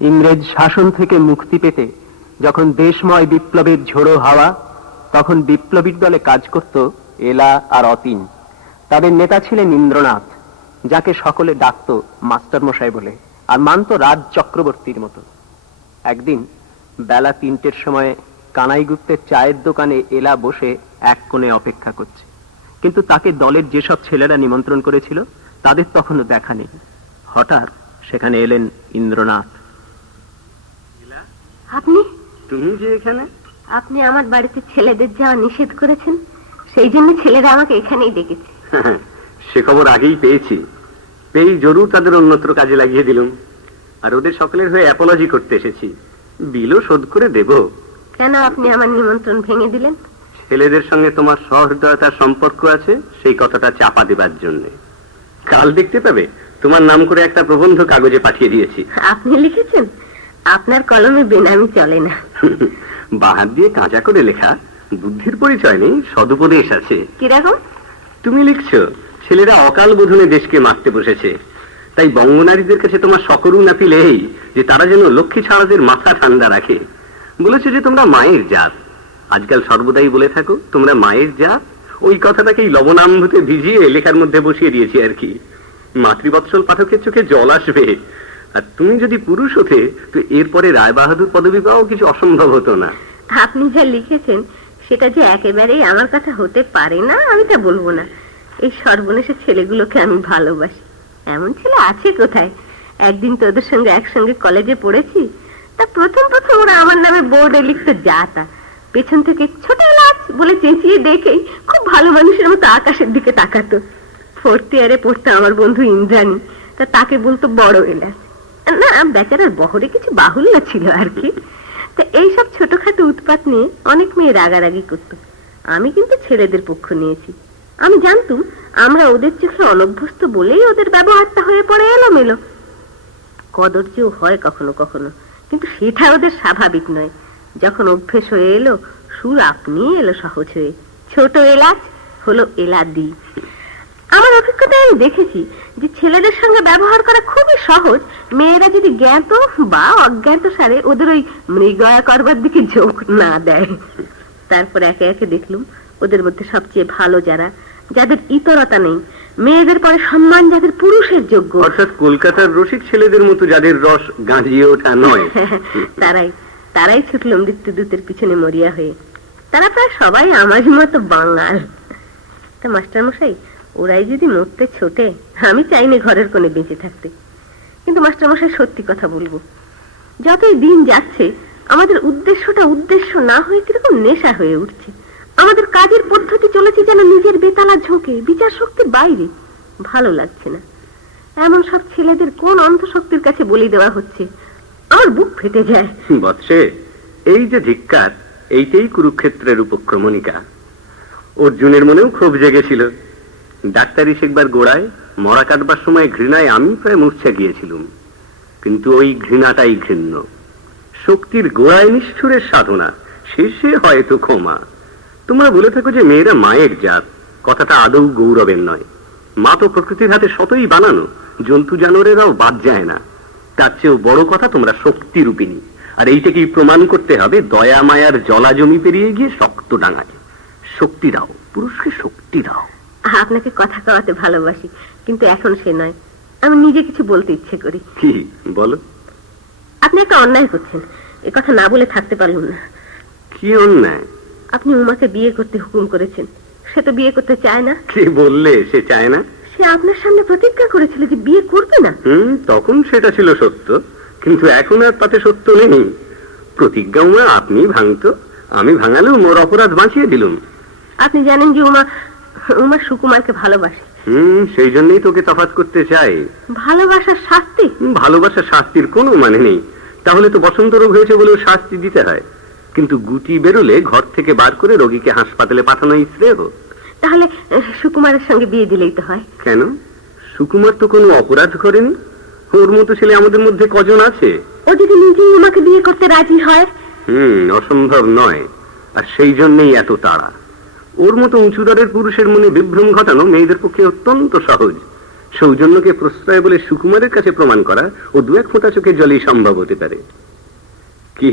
ইংরেজ শাসন থেকে মুক্তি পেতে যখন দেশময় বিপ্লবের ঝোড়ো হাওয়া, তখন বিপ্লবীর দলে কাজ করত এলা আর অতীন। তাদের নেতা ছিলেন ইন্দ্রনাথ, যাকে সকলে ডাকত মাস্টার মশাই বলে, আর মানত রাজ চক্রবর্তীর মতো। একদিন বেলা 3টের সময় কানাই গুপ্তের চায়ের দোকানে এলা বসে এক কোণে অপেক্ষা করছে, কিন্তু তাকে দলের যেসব ছেলেরা নিমন্ত্রণ করেছিল তাদের তখনও দেখা নেই। হঠাৎ সেখানে এলেন ইন্দ্রনাথ। আপনি? তুমি যে এখানে? আপনি আমার বাড়িতে ছেলেদের যাওয়া নিষেধ করেছেন, সেই জন্য ছেলেরা আমাকে এখানেই ডেকেছে। সে খবর আগেই পেয়েছি, পেয়ে জরুর তাদের অন্যত্র কাজে লাগিয়ে দিলাম, আর ওদের সকলের হয়ে অ্যাপোলজি করতে এসেছি। বিলও শোধ করে দেব। কেন আপনি আমার নিমন্ত্রণ ভেঙে দিলেন? ছেলেদের সঙ্গে তোমার সহৃদয়তার সম্পর্ক আছে, সেই কথাটা চাপা দেবার জন্য। কাল দেখতে পাবে তোমার নাম করে একটা প্রবন্ধ কাগজে পাঠিয়ে দিয়েছি। আপনি লিখেছেন? আপনার কলমে বেনামি চলে না। বাহার দিয়ে কাঁচা করে লেখা, বুদ্ধির পরিচয় নেই, সদুপদেশ আছে। কিরকম? তুমি লিখছো ছেলেরা অকাল বোধনে দেশকে মারতে বসেছে, তাই বঙ্গনারীদের কাছে তোমার সকরুণ আপিল এই যে তারা যেন লক্ষ্মী ছাড়াদের মাথা ঠান্ডা রাখে। বলেছে যে তোমরা মায়ের জাত, আজকাল সর্বদাই বলে থাকো তোমরা মায়ের জাত। ওই কথাটাকেই লবণাম্বুতে ভিজিয়ে লেখার মধ্যে বসিয়ে দিয়েছি আর কি। মাতৃবৎসল পাঠকের চোখে জল আসবে। আর তুমি যদি পুরুষ হতে তো এরপরে রায় বাহাদুর পদবি পাওয়া কিছু অসম্ভব হতো না। আপনি যা লিখেছেন সেটা যে একেবারেই আমার কথা হতে পারে না আমি তা বলবো না। এই সর্বনেশে ছেলেগুলোকে আমি ভালোবাসি। এমন ছেলে আছে কোথায়? একদিন তোদের সঙ্গে একসঙ্গে কলেজে পড়েছি, তা প্রথম ওরা আমার নামে বোর্ডে লিখতো যা তা, পেছন থেকে ছোট লাচ বলে চেঁচিয়ে দেখেই খুব ভালো মানুষের মতো আকাশের দিকে তাকাতো। 4th ইয়ারে পড়তো আমার বন্ধু ইন্দ্রাণী, তা তাকে বলতো বড় এলাচ। না, বেচারার বহরে কিছু বাহুল্য ছিল আর কি। তো এইসব ছোটখাটো উৎপাত নিয়ে অনেক মেয়ে রাগারাগি করতো। আমি কিন্তু ছেলেদের পক্ষ নিয়েছি। আমি জানতুম আমরা ওদের চোখে অনভ্যস্ত বলেই ওদের ব্যবহারটা হয়ে পড়ে এলোমেলো। কদর্যও হয় কখনো কখনো, কিন্তু সেটা ওদের স্বাভাবিক নয়। যখন অভ্যেস হয়ে এলো, সুর আপনি এলো সহজ হয়ে। ছোট এলাচ হলো এলাদি। আমার অভিজ্ঞতায় আমি দেখেছি যে ছেলেদের সঙ্গে ব্যবহার করা খুবই সহজ, মেয়েরা যদি জ্ঞাত বা অজ্ঞাত সারে ওদের ওই মৃগয়া করবার দিকে ঝোঁক না দেয়। তারপর একে একে দেখলুম ওদের মধ্যে সবচেয়ে ভালো যারা, যাদের ইতরতা নেই, মেয়েদের পরে সম্মান যাদের পুরুষের যোগ্য, অর্থাৎ কলকাতার রসিক ছেলেদের মতো যাদের রস গাঁজিয়ে ওঠা নয়, তারাই ছুটল মৃত্যুদূতের পিছনে মরিয়া হয়ে। তারা প্রায় সবাই আমার মতো বাঙাল। তা মাস্টার মশাই, ওরাই যদি মরতে ছোটে, আমি চাইনি ঘরের কোণে বেঁচে থাকতে। কিন্তু মাস্টার মশাই সত্যি কথা বলবো, যতই দিন যাচ্ছে আমাদের উদ্দেশ্যটা উদ্দেশ্য না হয়ে কিরকম নেশা হয়ে উঠছে। আমাদের কাজের পদ্ধতি চলেছে যেন নিজের বেতালা ঝোঁকে, বিচার শক্তির বাইরে। ভালো লাগছে না। এমন সব ছেলেদের কোন অন্তঃশক্তির কাছে বলি দেওয়া হচ্ছে, আমার বুক ফেটে যায়। বৎসে, এই যে ধিক্কার, এইটাই কুরুক্ষেত্রের উপক্রমণিকা। অর্জুনের মনেও ক্ষোভ জেগেছিল। ডাক্তারি শিখবার গোড়ায় মরা কাটবার সময় ঘৃণায় আমি প্রায় মূর্ছা গিয়েছিলাম, কিন্তু ওই ঘৃণাটাই ঘৃণ্য। শক্তির গোড়ায় নিষ্ঠুরের সাধনা, শেষে হয়তো ক্ষমা। তোমরা বলে থাকো যে মেয়েরা মায়ের জাত, কথাটা আদৌ গৌরবের নয়। মা তো প্রকৃতির হাতে শতই বানানো, জন্তু জানোয়ারেরাও বাদ যায় না। তার চেয়েও বড় কথা তোমরা শক্তি রূপিণী, আর এইটাকেই প্রমাণ করতে হবে দয়া মায়ার জলা জমি পেরিয়ে গিয়ে শক্ত ডাঙায়। শক্তি দাও, পুরুষকে শক্তি দাও। আপনাকে কথা কওয়াতে ভালোবাসি, কিন্তু এখন সে নয়। আমি নিজে কিছু বলতে ইচ্ছে করি। কি বলো? আপনি একটা অন্যায় করছেন, এ কথা না বলে থাকতে পারলাম না। কি অন্যায়? আপনি উমাকে বিয়ে করতে হুকুম করেছেন। সে তো বিয়ে করতে চায় না। কে বললে সে চায় না? সে আপনার সামনে প্রতিজ্ঞা করেছিল যে বিয়ে করবে না। তখন সেটা ছিল সত্য, কিন্তু এখন আর তাতে সত্য নেই। প্রতিজ্ঞা উমা আপনি ভাঙতো, আমি ভাঙালেও মোর অপরাধ বাঁচিয়ে দিলুম। আপনি জানেন যে উমা সুকুমারকে ভালোবাসে। সেই জন্যই তোকে তফাৎ করতে চাই। ভালোবাসার শাস্তি? ভালোবাসার শাস্তির কোনো মানে নেই। তাহলে তো বসন্ত রোগ হয়েছে বলেও শাস্তি দিতে হয়, কিন্তু গুটি বেরোলে ঘর থেকে বার করে রোগীকে হাসপাতালে পাঠানোই শ্রেয়। তাহলে সুকুমারের সঙ্গে বিয়ে দিলেই তো হয়। কেন? সুকুমার তো কোনো অপরাধ করেনি। ওর মতো ছেলে আমাদের মধ্যে কজন আছে? ও যদি নিজেই উমাকে বিয়ে করতে রাজি হয়? অসম্ভব নয়। আর সেই জন্যই এত তাড়া। ওর মতো উঁচু দরের পুরুষের মনে বিভ্রম ঘটানো মেয়েদের পক্ষে অত্যন্ত সহজ। সৌজন্যকে প্রশ্রয় বলে সুকুমারের কাছে প্রমাণ করা ও দু এক ফোঁটা চোখের জলেই সম্ভব হতে পারে। কি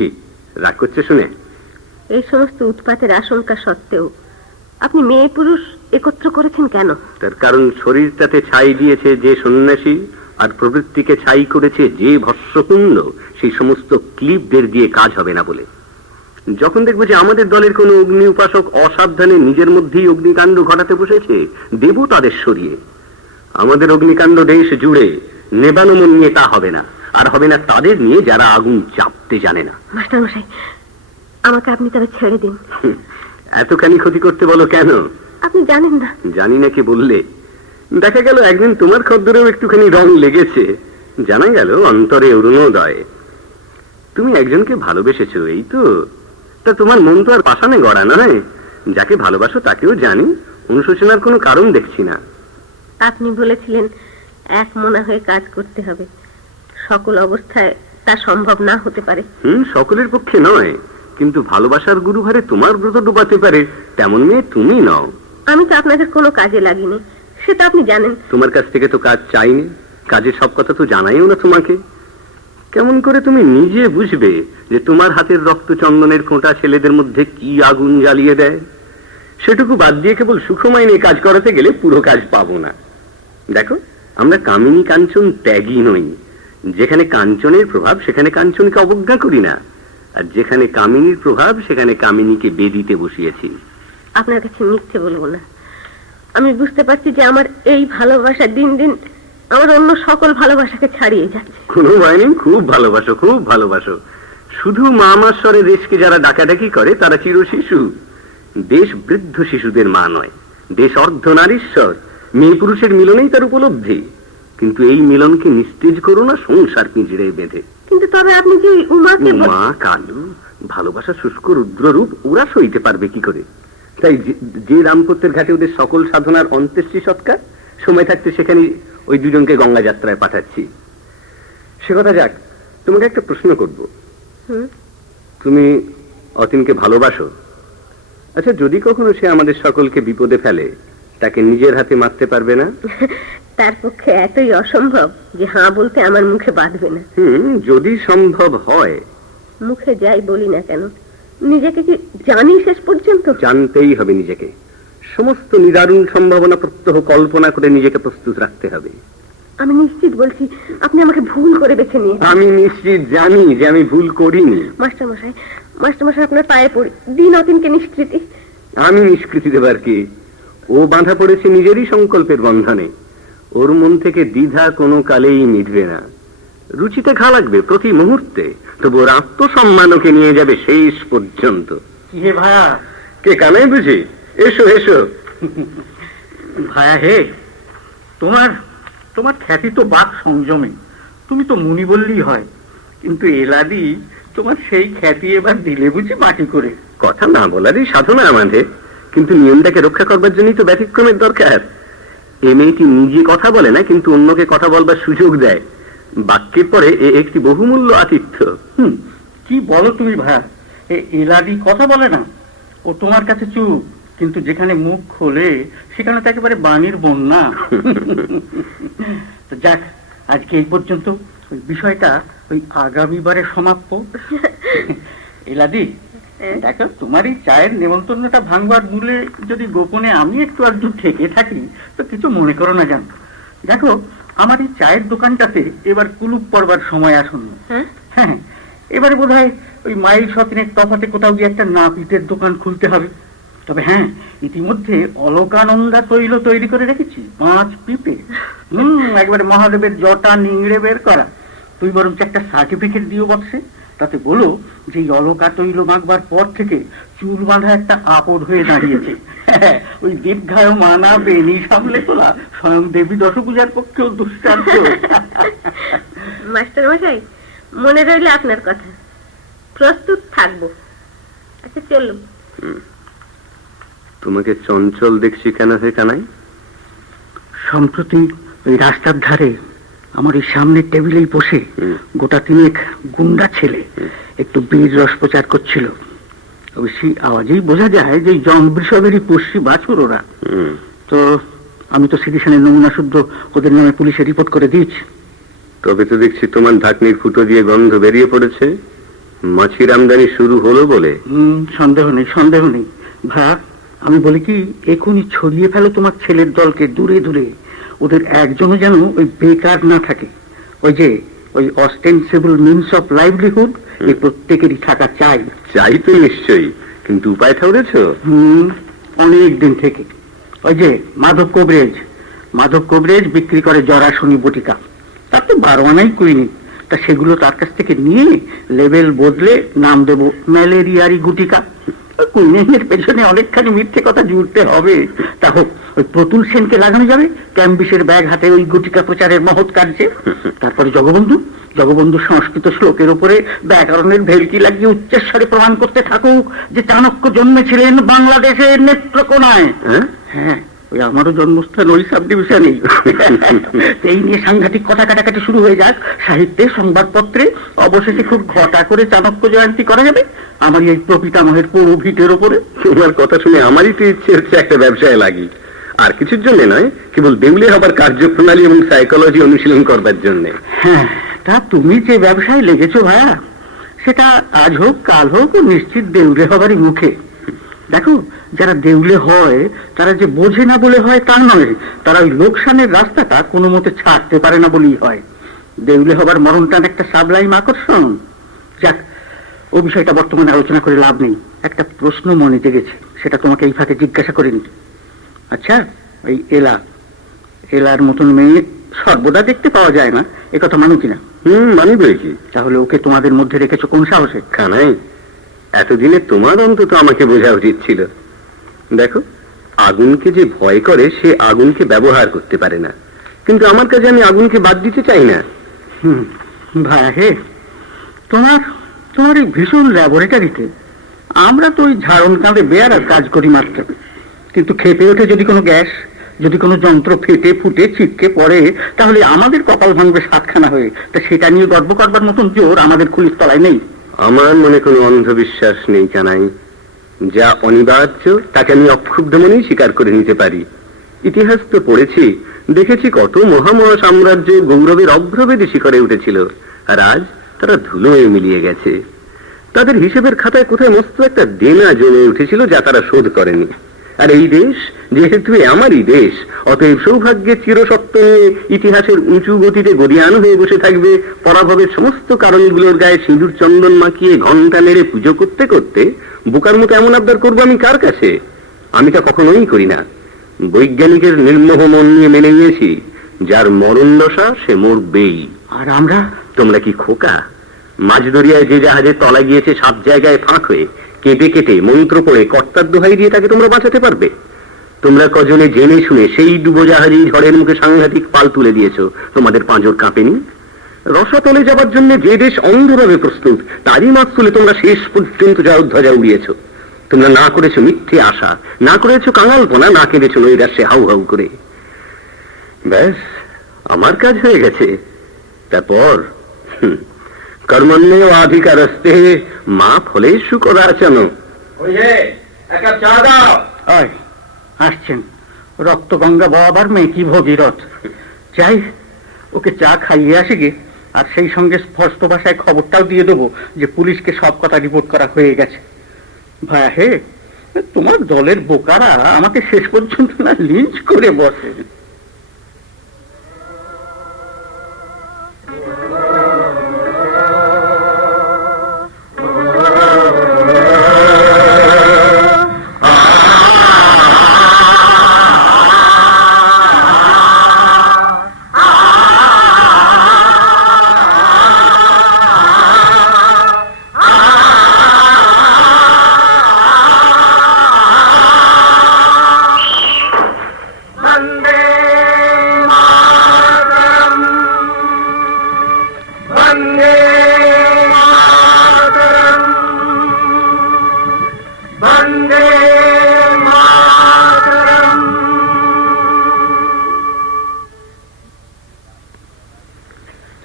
রাগ করছে শুনে? এই সমস্ত উৎপাতের আশঙ্কা সত্ত্বেও আপনি মেয়ে পুরুষ একত্র করেছেন কেন? তার কারণ শরীরটাতে ছাই দিয়েছে যে সন্ন্যাসী, আর প্রবৃত্তিকে ছাই করেছে যে ভস্মকুণ্ড, সেই সমস্ত ক্লিপদের দিয়ে কাজ হবে না বলে। যখন দেখবো যে আমাদের দলের কোন অগ্নি উপাসক অসাবধানে নিজের মধ্যেই অগ্নিকাণ্ড ঘটাতে বসেছে, দেব তাদের সরিয়ে। আমাদের অগ্নিকাণ্ড দেশ জুড়ে নেবানো মন নিয়ে তা হবে না, আর হবে না তাদের নিয়ে যারা আগুন চাপতে জানে না। মাস্টার মশাই, আমাকে আপনি তবে ছেড়ে দিন। এতখানি ক্ষতি করতে বলো কেন? আপনি জানেন না। জানি না কি বললে? দেখা গেল একদিন তোমার খদ্দরেও একটুখানি রং লেগেছে, জানা গেল অন্তরে অরুণোদয়। তুমি একজনকে ভালোবেসেছো, এই তো? তা তোমার মন তো আর পাষাণে গড়া নয়। যাকে ভালোবাসো তাকেও জানি, অনুশোচনার কোনো কারণ দেখছি না। আপনি বলেছিলেন এক মনা হয়ে কাজ করতে হবে, সকল অবস্থায় তা সম্ভব না হতে পারে। সকলের পক্ষে নয়, কিন্তু ভালোবাসার গুরুভারে তোমার ব্রত ডুবাতে পারে তেমন মেয়ে তুমি নও। আমি তো আপনাদের কোনো কাজে লাগিনি, সেটা আপনি জানেন। তোমার কাছ থেকে তো কাজ চাইনি, কাজের সব কথা তো জানাইও না তোমাকে। কেমন করে তুমি নিজে বুঝবে যে তোমার হাতের রক্ত চন্দনের ফোঁটা ছেলেদের মধ্যে কি আগুন জ্বালিয়ে দেয়? সেটুকু বাদ দিয়ে কেবল সুখময় নিয়ে কাজ করাতে গেলে পুরো কাজ পাবো না। দেখো, আমরা কামিনী কাঞ্চন ত্যাগী নই। যেখানে কাঞ্চনের প্রভাব সেখানে কাঞ্চনকে অবজ্ঞা করি না, আর যেখানে কামিনীর প্রভাব সেখানে কামিনীকে বেদিতে বসিয়েছি। আপনার কাছে মিথ্যে বলবো না, আমি বুঝতে পারছি যে আমার এই ভালোবাসা দিন দিন আমার অন্য সকল ভালোবাসাকে ছাড়িয়ে যাচ্ছে। কোনো ভয় নেই, খুব ভালোবাসো, খুব ভালোবাসো। শুধু মামাস্বরে দেশকে যারা ডাকাডাকি করে তারা চির শিশু। দেশ বৃদ্ধ শিশুদের মা নয়, দেশ অর্ধ নারীশ্বর। মেয়ে পুরুষের মিলনেই তার উপলব্ধি। কিন্তু এই মিলনকে নিস্তেজ করো না সংসার পিঁজড়ে বেঁধে। কিন্তু তবে আপনি যে উমাকে মা কালু, ভালোবাসা শুষ্ক রুদ্ররূপ ওরা সইতে পারবে কি করে? তাই যে দাম্পত্যের ঘাটে ওদের সকল সাধনার অন্ত্যেষ্টি সৎকার, সময় থাকতে সেখানে ওই দুজনকে গঙ্গা যাত্রায় পাঠাচ্ছি। সে কথা যাক, তোমাকে একটা প্রশ্ন করব। তুমি অতীনকে ভালোবাসো? আচ্ছা, যদি কখনো সে আমাদের সকলকে বিপদে ফেলে, তাকে নিজের হাতে মারতে পারবে না? তার পক্ষে এতই অসম্ভব যে হ্যাঁ বলতে আমার মুখে বাঁধবে না। যদি সম্ভব হয়। মুখে যাই বলি না কেন, নিজেকে কি জানি শেষ পর্যন্ত? জানতেই হবে নিজেকে। সমস্ত নিদারুণ সম্ভাবনা প্রত্যহ কল্পনা করে নিজেকে প্রস্তুত রাখতে হবে। আমি নিশ্চিত বলছি আপনি আমাকে ভুল করে বেছে নিয়ে। আমি নিশ্চিত জানি যে আমি ভুল করিনি। মাস্টার মশাই আপনার পায়ে পড়ি, দিন অতীনকে নিষ্কৃতি। আমি নিষ্কৃতি দেবার কি? ও বাঁধা পড়েছে নিজেরই সংকল্পের বন্ধনে। ওর মন থেকে দ্বিধা কোনো কালেই মিটবে না। রুচিতে ঘা লাগবে প্রতি মুহূর্তে, তবু ওর আত্মসম্মানকে নিয়ে যাবে শেষ পর্যন্ত। কি হে ভায়া? কে কানাই বুঝি? এসো এসো। ভায়া হে, তোমার তোমার খ্যাতি তো বাক সংযমে, তুমি তো মুনি বললেই হয়। কিন্তু এলাদি তোমার সেই খ্যাতি এবার দিলে বুঝি মাটি করে। কথা না বলারই সাধনা আমাদের, কিন্তু নিয়মটাকে রক্ষা করবার জন্যই তো ব্যতিক্রমের দরকার। এ মেয়েটি নিজে কথা বলে না, কিন্তু অন্যকে কথা বলবার সুযোগ দেয়। বাক্যের পরে এ একটি বহুমূল্য আতিথ্য। কি বলো তুমি ভায়া? এলাদি কথা বলে না, ও তোমার কাছে চুপ, কিন্তু যেখানে মুখ খোলে সেখানে তো একেবারে বাণীর বন্যা। তো যাক, আজকে এই পর্যন্ত। ওই বিষয়টা ওই আগামীবারে সমাপ্য। এলাদি, দেখো, তোমার এই চায়ের নেমন্তন্নটা ভাঙবার মূলে যদি গোপনে আমি একটু আধটু ঠেকে থাকি তো কিছু মনে করো না জানো। দেখো, আমার এই চায়ের দোকানটাতে এবার কুলুপ পড়বার সময় আসন্ন। হ্যাঁ, এবারে বোধহয় ওই মাইল শতিনের তফাতে কোথাও গিয়ে একটা নাপিতের দোকান খুলতে হবে। তবে হ্যাঁ, ইতিমধ্যে অলকানন্দা তৈল তৈরি করে রেখেছি 5 পিপে। একবারে মহাদেবের জটা নিংড়ে বের করা। তুই বরঞ্চ একটা সার্টিফিকেট দিও বক্সে, তাতে বলো যে অলকা তৈল মাখবার পর থেকে চুল বাঁধা একটা আপদ হয়ে দাঁড়িয়েছে। ওই দীর্ঘায় মানা বেনি সামলে তোলা স্বয়ং দেবী দশপূজার পক্ষেও দুষ্টান্ত। মাস্টার মশাই, মনে রইলে আপনার কথা, প্রস্তুত থাকবো। আচ্ছা চলুন। তোমাকে চঞ্চল দেখছি কেন হে কানাই? সম্প্রতি ওই রাস্তার ধারে আমার এই সামনের টেবিলেই বসে গোটা 3 গুন্ডা ছেলে একটু বীর রস প্রচার করছিল। অবশ্যই আওয়াজেই বোঝা যায় যে জং বৃষভেরই পুষ্টি বাছুর ওরা। তো আমি তো সিটিশনের নমুনা শুদ্ধ ওদের নামে পুলিশে রিপোর্ট করে দিয়েছি। তবে তো দেখছি তোমার ঢাকনির ফুটো দিয়ে গন্ধ বেরিয়ে পড়েছে, মাছির আমদানি শুরু হলো বলে। সন্দেহ নেই, সন্দেহ নেই। ভাইয়া, আমি বলি কি, এখনই ছড়িয়ে ফেলো তোমার ছেলের দলকে দূরে দূরে। ওদের একজনও যেন ওই বেকার না থাকে। ওই অস্টেন্সিবল মিনস অফ লাইভলিহুড এই প্রত্যেকেরই থাকা চাই। চাই তো নিশ্চয়ই, কিন্তু উপায় ঠাউরেছ? অনেক দিন থেকে মাধব কবরেজ বিক্রি করে জরাশনি বটিকা। তার তো 12 আনাই কুইনি। তা সেগুলো তার কাছ থেকে নিয়ে লেভেল বদলে নাম দেব ম্যালেরিয়ারি গুটিকা। কুইনের পেছনে অনেকখানি মিথ্যে কথা জুড়তে হবে। তা হোক, ওই প্রতুল সেনকে লাগানো যাবে ক্যাম্বিসের ব্যাগ হাতে ওই গুটিকা প্রচারের মহৎ কার্যে। তারপরে জগবন্ধু সংস্কৃত শ্লোকের উপরে ব্যাকরণের ভেলকি লাগিয়ে উচ্চস্বরে প্রমাণ করতে থাকুক যে চাণক্য জন্মেছিলেন বাংলাদেশের নেত্রকোনায়। হ্যাঁ, ওই আমারও জন্মস্থান ওই সাব ডিভিশনেই। এই নিয়ে সাংঘাতিক কথা কাটাকাটি শুরু হয়ে যাক সাহিত্যে, সংবাদপত্রে। অবশেষে খুব ঘটা করে চাণক্য জয়ন্তী করা যাবে আমার এই প্রপিতামহের পুরো ভিটের ওপরে। তোমার কথা শুনে আমারই তো ইচ্ছে হচ্ছে একটা ব্যবসায় লাগি। আর কিছুর জন্য নয়, কেবল দেউলে হবার কার্যপ্রণালী এবং সাইকোলজি অনুশীলন করবার জন্য। হ্যাঁ, তা তুমি যে ব্যবসায় লেগেছো ভাইয়া, সেটা আজ হোক কাল হোক নিশ্চিত দেউলে হবারই মুখে। দেখো, যারা দেউলে হয় তারা যে বোঝে না বলে হয় তা নয়, তারা ওই লোকসানের রাস্তাটা কোনো মতে ছাড়তে পারে না বলেই হয়। দেউলে হবার মরণটান একটা সাবলাইম আকর্ষণ। যাক, ও বিষয়টা বর্তমানে আলোচনা করে লাভ নেই। একটা প্রশ্ন মনে জেগেছে, সেটা তোমাকে এই ফাঁকে জিজ্ঞাসা করে নি। আচ্ছা, ওই এলার মতন মেয়ে সর্বদা দেখতে পাওয়া যায় না, এ কথা মানো কিনা? মানি বই কি। তাহলে ওকে তোমাদের মধ্যে রেখেছো কোন সাহসে? কানাই, এতদিনে তোমার অন্তত আমাকে বোঝা উচিত ছিল। দেখো, আগুনকে যে ভয় করে সে আগুনকে ব্যবহার করতে পারে না, কিন্তু আমার কাছে আমি আগুনকে বাদ দিতে চাই না। ভাই হে, তোমার এই ভীষণ ল্যাবরেটরিতে আমরা তো ওই ঝাড়ন কাঁধে বেয়ারার কাজ করি মাত্র। কিন্তু খেপে ওঠে যদি কোনো গ্যাস, যদি কোনো যন্ত্র ফেটে ফুটে ছিটকে পড়ে, তাহলে আমাদের কপাল ভাঙবে 7খানা হয়ে। তা সেটা নিয়ে গর্ব করবার মতন জোর আমাদের খুলির তলায় নেই। আমার মনে কোনো অন্ধবিশ্বাস নেই কানাই। যা অনিবার্য তাকে আমি অক্ষুব্ধ মনেই স্বীকার করে নিতে পারি। ইতিহাস তো পড়েছি, দেখেছি কত মহামহা সাম্রাজ্য গৌরবের অগ্রভেদী শিখরে উঠেছিল, আর আজ তারা ধুলোয় মিলিয়ে গেছে। তাদের হিসেবের খাতায় কোথায় মস্ত একটা দেনা জমে উঠেছিল যা তারা শোধ করেনি। আর এই দেশ যেহেতু আমারই দেশ, অতএব সৌভাগ্যের চিরসত্য নিয়ে ইতিহাসের উঁচু গতিতে গদিয়ান হয়ে বসে থাকবে। পরাভবের সমস্ত কারণগুলোর গায়ে সিঁদুর চন্দন মাখিয়ে ঘন্টা নেড়ে পুজো করতে করতে বোকার মতো এমন আবদার করবো আমি কার কাছে? আমি তা কখনোই করি না। বৈজ্ঞানিকের নির্মোহ মন নিয়ে মেনে নিয়েছি, যার মরণ দশা সে মরবেই। আর আমরা? তোমরা কি খোকা? মাঝ দরিয়ায় যে জাহাজের তলা গিয়েছে 7 জায়গায় ফাঁক হয়ে, কেটে কেটে মন্ত্র পড়ে কর্তার দোহাই দিয়ে তাকে তোমরা বাঁচাতে পারবে? তোমরা কজনে জেনে শুনে সেই ডুবোজাহাজই ঝড়ের মুখে সাংঘাতিক পাল তুলে দিয়েছ, তোমাদের পাঁজর কাঁপেনি? রসাতলে যাবার জন্য যে দেশ অন্ধভাবে প্রস্তুত, তারই মাছ তুলে তোমরা শেষ পর্যন্ত ধ্বজা উড়িয়েছ। তোমরা না করেছো মিথ্যে আশা, না করেছো কাঙালপনা, না কেঁদেছো নৈরাশ্যে হাউ হাউ করে। ব্যাস, আমার কাজ হয়ে গেছে। তারপর কর্মণ্যেও আধিকারস্তে মা ফলেষু কদাচন। আসছেন রক্তগঙ্গা বাবার মেয়ে কি ভগীরথ। যাই, ওকে চা খাইয়ে আসি গে, আর সেই সঙ্গে স্পষ্ট ভাষায় খবরটাও দিয়ে দেবো যে পুলিশকে সব কথা রিপোর্ট করা হয়ে গেছে। ভাইয়া হে, তোমার দলের বোকারা আমাকে শেষ পর্যন্ত না লিঞ্চ করে বসে।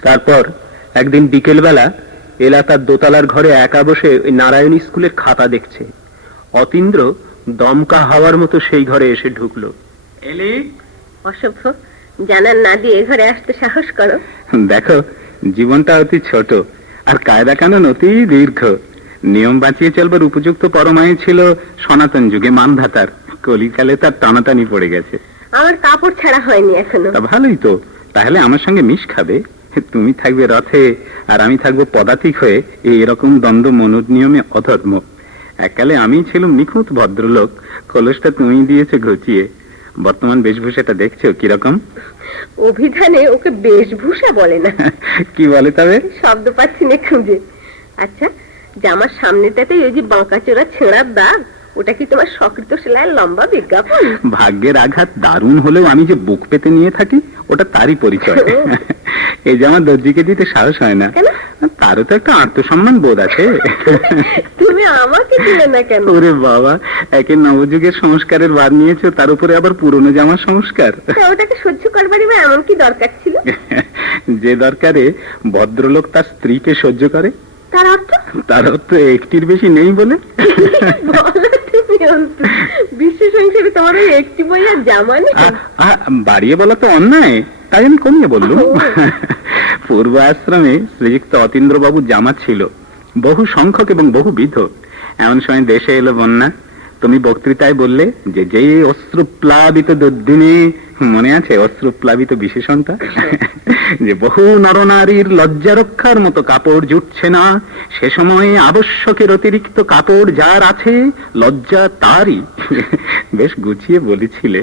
তারপর একদিন বিকেলবেলা এলা তার দোতলার ঘরে একা বসে ওই নারায়ণ স্কুলের খাতা দেখছে। অতীন্দ্র দমকা হাওয়ার মতো সেই ঘরে এসে ঢুকলো। এলি, অসভ্য, জানার না দিয়ে এ ঘরে আসতে সাহস করো। দেখো, জীবনটা অতি ছোট আর কায়দা কানুন অতি দীর্ঘ। নিয়ম বাঁচিয়ে চলবার উপযুক্ত পরমায়ু ছিল সনাতন যুগে মানধাতার, কলিকালে তার টানাটানি পড়ে গেছে। আমার কাপড় ছাড়া হয়নি এখনো। তা ভালোই তো, তাহলে আমার সঙ্গে মিশ খাবে। তুমি থাকবে রথে আর আমি থাকবো পদাতিক হয়ে এরকম দ্বন্দ্ব মনুর নিয়মে অধর্ম। এককালে আমি ছিলাম নিখুঁত ভদ্রলোক, কলসটা তুমি দিয়েছো ঘুচিয়ে। বর্তমান বেশভূষাটা দেখছো কিরকম? অভিধানে ওকে বেশভূষা বলে না। কি বলে তবে? শব্দ পাচ্ছি না খুঁজে। আচ্ছা, জামার সামনেটাতেই ওই যে বাঁকা চোরা ছেঁড়ার দাগ, ওটা কি তোমার সকৃত সেলাইয়ের লম্বা বিজ্ঞাপন? ভাগ্যের আঘাত দারুণ হলেও আমি যে বুক পেতে নিয়ে থাকি ওটা তারই পরিচয়। এই জামা দর্জিকে দিতে সাহস হয় না। কেন? তারও তো একটা আত্মসম্মান বোধ আছে। তুমি আমাকে দিলে না কেন? ওরে বাবা, একে নবযুগের সংস্কারের ভার নিয়েছো, তার উপরে আবার পুরনো জামার সংস্কার। তা ওটাকে সহ্য করবারই বা এমন কি দরকার ছিল? যে দরকারে ভদ্রলোক তার স্ত্রীকে সহ্য করে, তার অর্থ? তার অর্থ একটির বেশি নেই বলে। বলো তুমি অন্তু, বিশ্ব সংসারে তোমার ওই একটি বই আর জামা নেই? বাড়িয়ে বলা তো অন্যায়, তাই আমি কমিয়ে বললুম। পূর্ব আশ্রমে শ্রীযুক্ত অতীন্দ্রবাবু জামা ছিল বহু সংখ্যক এবং বহুবিধ। এমন সময় দেশে এলো বন্যা। তুমি বক্তৃতায় বললে যে যে অশ্রুপ্লাবিত দুর্দিনে, মনে আছে অশ্রুপ্লাবিত বিশেষণটা, যে বহু নরনারীর লজ্জা রক্ষার মতো কাপড় জুটছে না, সে সময়ে আবশ্যকের অতিরিক্ত কাপড় যার আছে লজ্জা তারই। বেশ গুছিয়ে বলেছিলে।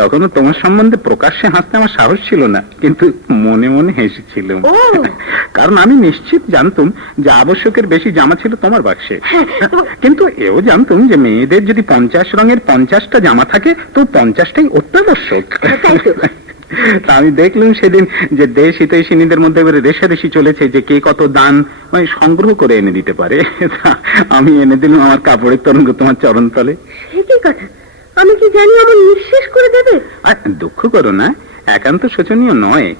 তখনও তোমার সম্বন্ধে প্রকাশ্যে হাসতে আমার সাহস ছিল না, কিন্তু মনে মনে হেসেছিলাম। কারণ আমি নিশ্চিত জানতুম যে আবশ্যকের বেশি জামা ছিল তোমার বাক্সে। কিন্তু এও জানতুম যে মেয়েদের যদি 50 রঙের 50টা জামা থাকে তো 50টাই অত্যাবশ্যক। তা আমি দেখলাম সেদিন যে দেশ হিতৈষিনীদের মধ্যে এবারে রেশারেশি চলেছে যে কে কত দান সংগ্রহ করে এনে দিতে পারে। আমি এনে দিলাম আমার কাপড়ের তরঙ্গ তোমার চরণতলে। কি কথা? আমি কি জানি আমার নিঃশেষ করে দেবে? আর দুঃখ করো না, একান্ত শোচনীয় নয়।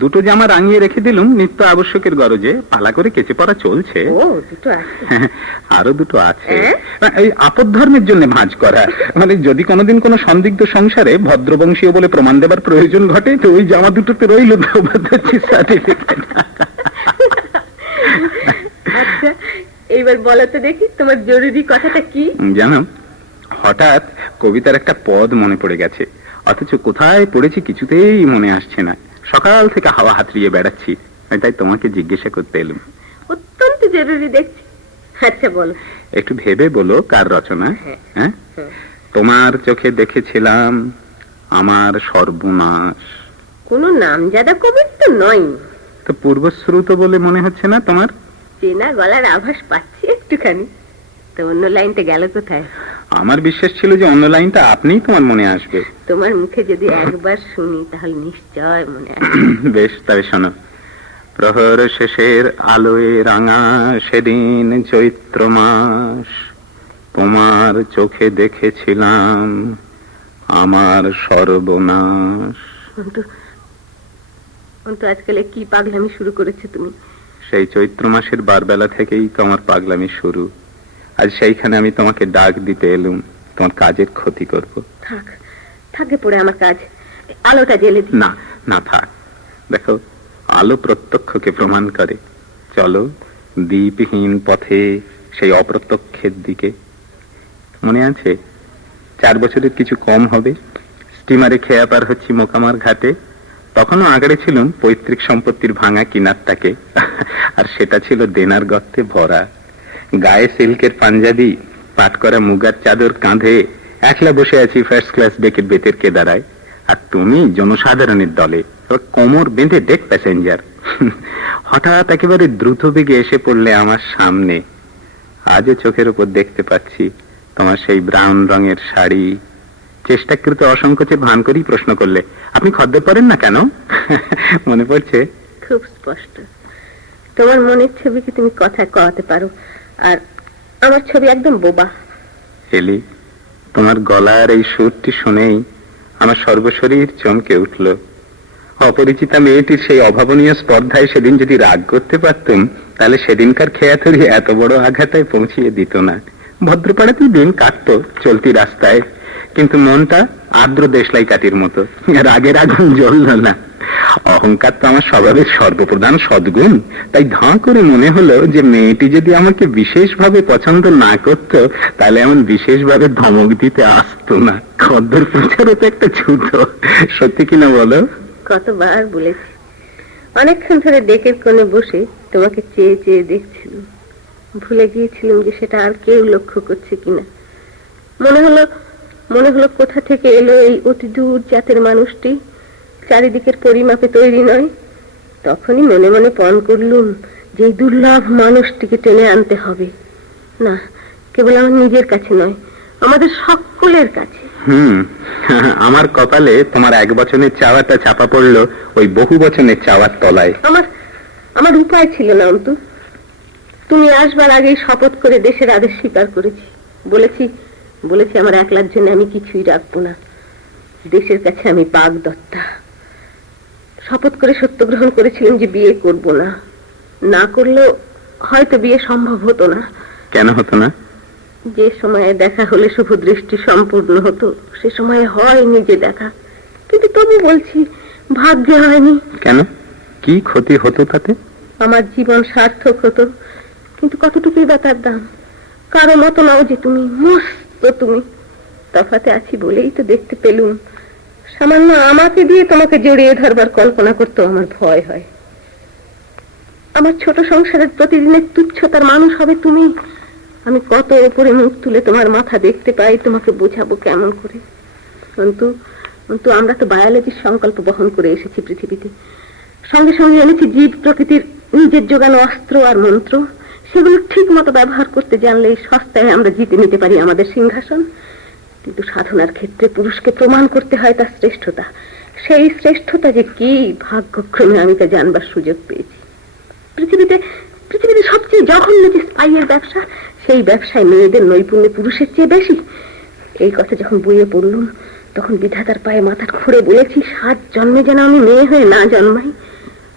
দুটো জামা রাঙিয়ে রেখে দিলুম নিত্য আবশ্যকের গরজে, পালা করে কেচে পড়া চলছে। ও, দুটো আছে? আরো দুটো আছে, এই আপদ ধর্মের জন্য ভাঁজ করা। মানে যদি কোনোদিন কোনো সন্দিগ্ধ সংসারে ভদ্রবংশীয় বলে প্রমাণ দেবার প্রয়োজন ঘটে তো ওই জামা দুটোতে রইল সার্টিফিকেট। আচ্ছা, এইবার বলো তো দেখি তোমার জরুরি কথাটা কি? জানো, হঠাৎ কবিতার একটা পদ মনে পড়ে গেছে, অথচ কোথায় পড়েছি কিছুতেই মনে আসছে না। সকাল থেকে হাওয়া হাতড়িয়ে বেড়াচ্ছি, তাই তোমাকে জিজ্ঞাসা করতে এলাম। অত্যন্ত জরুরি দেখছি। আচ্ছা বলো। একটু ভেবে বলো কার রচনা। হ্যাঁ, তোমার চোখে দেখেছিলাম আমার সর্বনাশ। কোনো নামজাদা কবির তো নয়। তো পূর্বশ্রুত বলে মনে হচ্ছে না তোমার? চেনা গলার আভাস পাচ্ছি একটুখানি। তো অন্য লাইনটা গেল কোথায়? আমার বিশ্বাস ছিল যে অন্য লাইনটা আপনিই তোমার মনে আসবে। তোমার মুখে যদি একবার শুনি তাহলে নিশ্চয় মনে আসবে। বেশ, তবে শোনো। প্রহর শেষের আলোয় রাঙা সেদিন চৈত্র মাস, তোমার চোখে দেখেছিলাম আমার সর্বনাশ। অন্তু আজকাল কি পাগলামি শুরু করেছে তুমি? সেই চৈত্র মাসের বারবেলা থেকেই তোমার পাগলামি শুরু। আজ সেইখানে আমি তোমাকে ডাক দিতে এলুম, তোমার কাজের ক্ষতি করব। থাক, থাকে পড়ে আমার কাজ। আলোটা জ্বেলে দিই। না না, থাক। দেখো, আলো প্রত্যক্ষকে প্রমাণ করে। চলো দীপহীন পথে সেই অপ্রত্যক্ষের দিকে। মনে আছে 4 বছরের কিছু কম হবে, স্টিমারে খেয়া পার হচ্ছি মোকামার ঘাটে। তখনও আগাড়ে ছিলাম পৈতৃক সম্পত্তির ভাঙা কিনারটাকে, আর সেটা ছিল দেনার গর্তে ভরা। গায়ে সিল্কের পাঞ্জাবি, পাট করা মুগার চাদর কাঁধে, একলা বসে আছি ফার্স্ট ক্লাস বেকের বেতের কেদারায়। আর তুমি জনসাধারণের দলে, কোমর বেঁধে ডেক প্যাসেঞ্জার। হঠাৎ একেবারে দ্রুত বেগে এসে পড়লে আমার সামনে। আজও চোখের উপর দেখতে পাচ্ছি তোমার সেই ব্রাউন রঙের শাড়ি। চেষ্টাকৃত অসংকোচে ভান করেই প্রশ্ন করলে, আপনি খদ্দের পরেন না কেন? মনে পড়ছে? খুব স্পষ্ট। তোমার মনের ছবিকে তুমি কথায় কওয়াতে পারো, আর আমার ছবি একদম বোবা। এলি, তোমার গলার এই সুরটি শুনেই আমার সর্বশরীর চমকে উঠল। অপরিচিতা মেয়েটির সেই অভাবনীয় স্পর্ধায় সেদিন যদি রাগ করতে পারতুম, তাহলে সেদিনকার খেয়াতরি এত বড় আঘাতায় পৌঁছিয়ে দিত না। ভদ্রপাড়াতেই দিন কাটতো চলতি রাস্তায়, কিন্তু মনটা আর্দ্র দেশলাই কাঠির মতো, রাগের আগুন জ্বলল না। অহংকার তো আমার স্বভাবের সর্বপ্রধান সদ্গুণ, তাই ধাঁ করে মনে হলো যে মেয়েটি যদি আমাকে বিশেষভাবে পছন্দ না করত, তাহলে এমন বিশেষভাবে ধমক দিতে আসতো না। খদ্দের প্রচারও তো একটা ছুতো, সত্যি কিনা বলো? কতবার বলেছি, অনেকক্ষণ ধরে ডেকের কোণে বসে তোমাকে চেয়ে চেয়ে দেখছিলাম। ভুলে গিয়েছিলাম যে সেটা আর কেউ লক্ষ্য করছে কিনা। মনে হলো কোথা থেকে এলো এই অতি দূর জাতের মানুষটি, চারিদিকের পরিমাপে তৈরি নয়। তখনই মনে মনে পণ করলুম যে এই দুর্লভ মানুষটিকে টেনে আনতে হবে। না, কেবল আমার নিজের কাছে নয়, আমাদের সকলের কাছে। আমার কপালে তোমার এক বচনের চাওয়াটা চাপা পড়লো ওই বহু বচনের চাওয়ার তলায়। আমার উপায় ছিল না অন্তু। তুমি আসবার আগেই শপথ করে দেশের আদেশ স্বীকার করেছি। বলেছি আমার একলার জন্য আমি কিছুই রাখবো না। দেশের কাছে আমি বাগদত্তা। শপথ করে সত্য গ্রহণ করেছিলাম যে বিয়ে করব না। না করলেও হয়তো বিয়ে সম্ভব হতো না। কেন হতো না? যে সময়ে দেখা হলে শুভ দৃষ্টি সম্পূর্ণ হতো, সে সময়ে হয়নি যে দেখা। কিন্তু তবু বলছি, ভাগ্যে হয়নি। কেন? কি ক্ষতি হতো তাতে? আমার জীবন সার্থক হতো, কিন্তু কতটুকুই বা তার দাম। কারো মতো নাও যে তুমি, মস্ত তুমি। তফাতে আছি বলেই তো দেখতে পেলুম। সামান্য আমাকে দিয়ে তোমাকে জড়িয়ে ধরবার কল্পনা করতেও আমার ভয় হয়। আমার ছোট সংসারের প্রতিদিনের তুচ্ছতার মানুষ হবে তুমি। আমি কত ওপরে মুখ তুলে তোমার মাথা দেখতে পাই, তোমাকে বোঝাবো কেমন করে? কিন্তু আমরা তো বায়োলজির সংকল্প বহন করে এসেছি পৃথিবীতে। সঙ্গে সঙ্গে এনেছি জীব প্রকৃতির নিজের যোগানো অস্ত্র আর মন্ত্র। সেগুলো ঠিক মতো ব্যবহার করতে জানলে সস্তায় আমরা জিতে নিতে পারি আমাদের সিংহাসন। কিন্তু সাধনার ক্ষেত্রে পুরুষকে প্রমাণ করতে হয় তার শ্রেষ্ঠতা। সেই শ্রেষ্ঠতা যে কি, ভাগ্যক্রমে আমি তা জানবার সুযোগ পেয়েছি। পৃথিবীতে সবচেয়ে জঘন্য যে স্পাইয়ের ব্যবসা, সেই ব্যবসায় মেয়েদের নৈপুণ্য পুরুষের চেয়ে বেশি। এই কথা যখন বইয়ে পড়লুম, তখন বিধাতার পায়ে মাথা খুঁড়ে বলেছি, 7 জন্মে যেন আমি মেয়ে হয়ে না জন্মাই।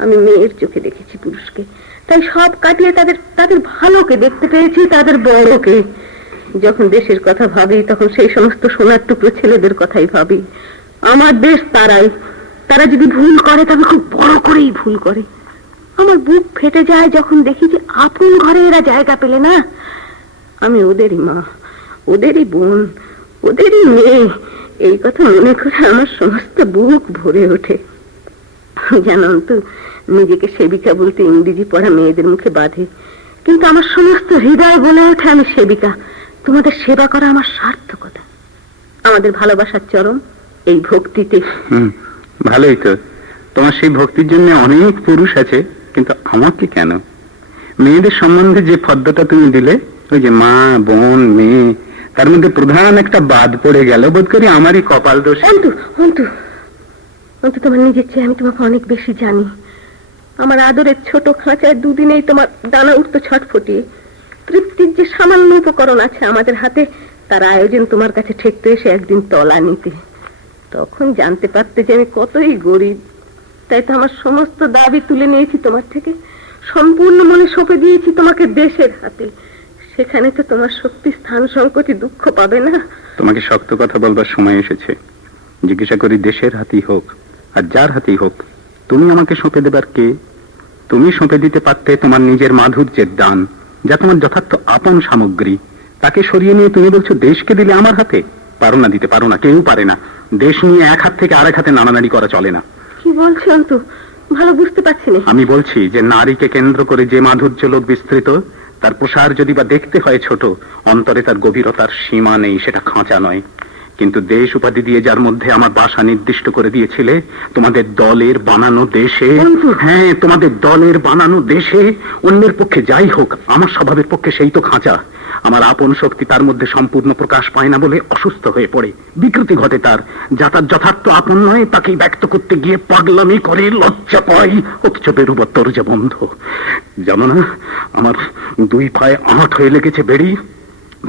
আমি মেয়ের চোখে দেখেছি পুরুষকে, তাই সব কাটিয়ে তাদের ভালোকে দেখতে পেয়েছি, তাদের বড়কে। যখন দেশের কথা ভাবি, তখন সেই সমস্ত সোনার টুকরো ছেলেদের কথাই ভাবি। আমার দেশ তারা যদি ভুল করে, তবে খুব বড় করেই ভুল করে। আমার বুক ফেটে যায় যখন দেখি যে আপন ঘরে এরা জায়গা পেলে না। আমি ওদেরই মা, ওদেরই বোন, ওদেরই মেয়ে, এই কথা মনে করে আমার সমস্ত বুক ভরে ওঠে। জানো তো, নিজেকে সেবিকা বলতে ইংরেজি পড়া মেয়েদের মুখে বাঁধে, কিন্তু আমার সমস্ত হৃদয় বলে ওঠে আমি সেবিকা। তোমাদের সেবা করা আমার সার্থকতা। আমাদের ভালোবাসার চরম এই ভক্তিতে। ভালোই তো, তোমার সেই ভক্তির জন্য অনেক পুরুষ আছে, কিন্তু আমাকে কেন? মেয়েদের সম্বন্ধে যে ফদ্দটা তুমি দিলে, ওই যে মা, বোন, মেয়ে, তার মধ্যে প্রধান একটা বাদ পড়ে গেল। বোধ করি আমারই কপাল দোষ। অন্তু তোমার নিজের চেয়ে আমি তোমাকে অনেক বেশি জানি। আমার আদরের ছোট খাঁচায় দুদিনেই তোমার দানা উঠতো ছটফটিয়ে। তৃপ্তির যে সামান্য উপকরণ আছে আমাদের হাতে, তার আয়োজন তোমার কাছে ঠেকতে এসে একদিন তলা নিতে। তখন জানতে পারতে যে আমি কতই গরিব। তাই তো আমার সমস্ত দাবি তুলে নিয়েছি তোমার থেকে, সম্পূর্ণ মনে সঁপে দিয়েছি তোমাকে দেশের হাতে। সেখানে তো তোমার শক্তি স্থান সংকটে দুঃখ পাবে না। তোমাকে শক্ত কথা বলবার সময় এসেছে। জিজ্ঞাসা করি, দেশের হাতেই হোক আর যার হাতেই হোক, তুমি আমাকে সঁপে দেবার কে? তুমি সঁপে দিতে পারতে তোমার নিজের মাধুর্যের দান, যা তোমার যথার্থ আপন সামগ্রী। তাকে সরিয়ে নিয়ে তুমি বলছো দেশকে দিলে আমার হাতে? পারো না, দিতে পারো না, কেউ পারে না। দেশ নিয়ে এক হাত থেকে আরেক হাতে নাড়ানাড়ি করা চলে না। কি বলছো অন্তু? ভালো বুঝতে পারছি না। আমি বলছি যে নারীকে কেন্দ্র করে যে মাধুর্য লোক বিস্তৃত, তার প্রসার যদি বা দেখতে হয় ছোট, অন্তরে তার গভীরতার সীমা নেই, সেটা খাঁচা নয়। কিন্তু দেশ উপাধি দিয়ে যার মধ্যে আমার বাসা নির্দিষ্ট করে দিয়েছিলে, তোমাদের দলের বানানো দেশে, হ্যাঁ তোমাদের দলের বানানো দেশে, অন্যের পক্ষে যাই হোক, আমার স্বভাবের পক্ষে সেই তো খাঁচা। আমার আপন শক্তি তার মধ্যে সম্পূর্ণ প্রকাশ পায় না বলে অসুস্থ হয়ে পড়ে, বিকৃতি ঘটে তার। যা তার যথার্থ আপন নয়, তাকে ব্যক্ত করতে গিয়ে পাগলামি করে, লজ্জা পাই, অথচ বেরোবার দরজা বন্ধ। জানো না, আমার 2 পায়ে আঁট হয়ে লেগেছে বেড়ি।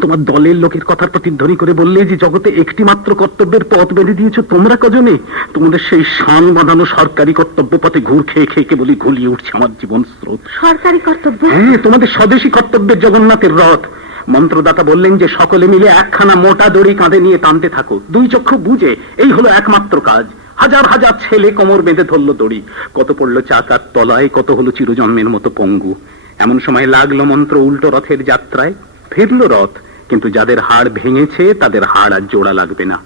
তোমার দলের লোকের কথার প্রতিধ্বনি করে বললে যে জগতে একটি মাত্র কর্তব্যের পথ বেঁধে দিয়েছো তোমরা কজনে। তোমাদের সেই শান বাঁধানো সরকারি কর্তব্য পথে ঘুর খেয়ে খেয়ে কেবলই ঘুলিয়ে উঠছে আমার জীবন স্রোত। সরকারি কর্তব্য? হ্যাঁ, তোমাদের স্বদেশী কর্তব্যের জগন্নাথের রথ। মন্ত্রদাতা বললেন যে সকলে মিলে একখানা মোটা দড়ি কাঁধে নিয়ে টানতে থাকো, দুই চক্ষু বুঝে, এই হলো একমাত্র কাজ। হাজার হাজার ছেলে কোমর বেঁধে ধরলো দড়ি, কত পড়লো চাকার তলায়, কত হলো চিরজন্মের মতো পঙ্গু। এমন সময় লাগলো মন্ত্র উল্টো রথের যাত্রায়, ফিরল রথ, কিন্তু যাদের হাড় ভেঙেছে তাদের হাড় আর জোড়া লাগবে না।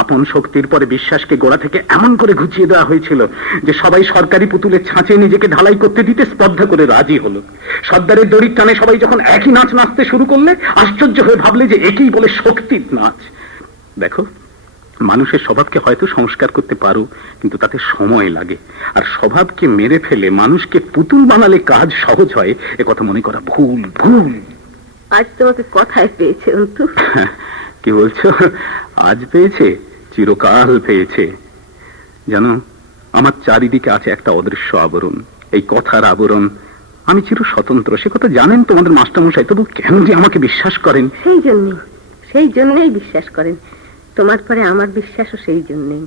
আপন শক্তির পরে বিশ্বাসকে গোড়া থেকে এমন করে ঘুচিয়ে দেওয়া হয়েছিল যে সবাই সরকারি পুতুলের ছাঁচে নিজেকে ঢালাই করতে দিতে স্পর্ধা করে রাজি হলো। সর্দারের দড়ির টানে সবাই যখন একই নাচ নাচতে শুরু করলে আশ্চর্য হয়ে ভাবলে যে একেই বলে শক্তির নাচ। দেখো, মানুষের স্বভাবকে হয়তো সংস্কার করতে পারো, কিন্তু তাতে সময় লাগে। আর স্বভাবকে মেরে ফেলে মানুষকে পুতুল বানালে কাজ সহজ হয়, এ কথা মনে করা ভুল ভুল। আজ তোমাকে কথায় পেয়েছে অন্তু। কি বলছো? আজ পেয়েছে? চিরকাল পেয়েছে। জানো, আমার চারিদিকে আছে একটা অদৃশ্য আবরণ, এই কথার আবরণ। আমি চির স্বতন্ত্র, সে কথা জানেন তোমাদের মাস্টারমশাই, তবু কেন যে আমাকে বিশ্বাস করেন? সেই জন্যই বিশ্বাস করেন। তোমার পরে আমার বিশ্বাসও সেই জন্যই।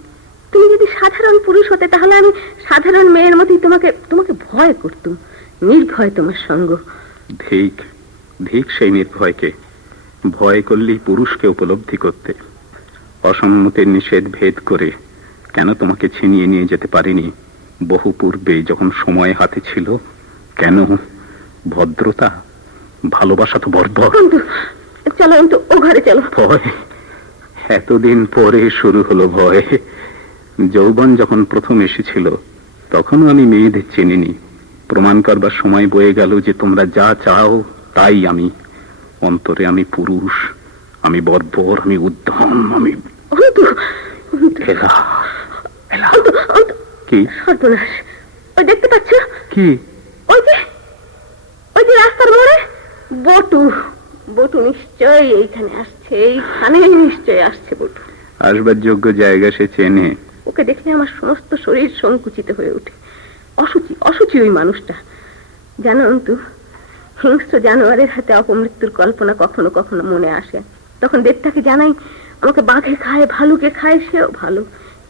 তুমি যদি সাধারণ পুরুষ হতে তাহলে আমি সাধারণ মেয়ের মতোই তোমাকে ভয় করতুম, নির্ভয় তোমার সঙ্গ। ধিক ধিক সেই নির্ভয়কে। ভয় করলেই পুরুষকে উপলব্ধি করতে। অসম্মতির নিষেধ ভেদ করে কেন তোমাকে ছিনিয়ে নিয়ে যেতে পারিনি বহু পূর্বে, যখন সময় হাতে ছিল? কেন? ভদ্রতা, ভালোবাসা তো বর্বর। চলো অন্তু, ও ঘরে চলো। ভয়? এতদিন পরে শুরু হলো ভয়। যৌবন যখন প্রথম এসেছিল তখনও আমি মেয়েদের চিনিনি। প্রমাণ করবার সময় বয়ে গেল যে তোমরা যা চাও তাই আমি। অন্তরে আমি পুরুষ, আমি বর্বর, আমি উদ্যম, আমি কি সর্বনাশ! ওই দেখতে পাচ্ছ? কি? ওই যে রাস্তার মোড়ে বটু নিশ্চয়ই এইখানে আসছে, এইখানে নিশ্চয়ই আসছে বটু। আসবার যোগ্য জায়গা সে চেনে। ওকে দেখলে আমার সমস্ত শরীর সংকুচিত হয়ে ওঠে। অসুচি ওই মানুষটা। জানো অন্তু, হিংস্র জানোয়ারের হাতে অপমৃত্যুর কল্পনা কখনো কখনো মনে আসে। তখন দেবতাকে জানাই আমাকে বাঘে খায়, ভালুকে খায়, সেও ভালো,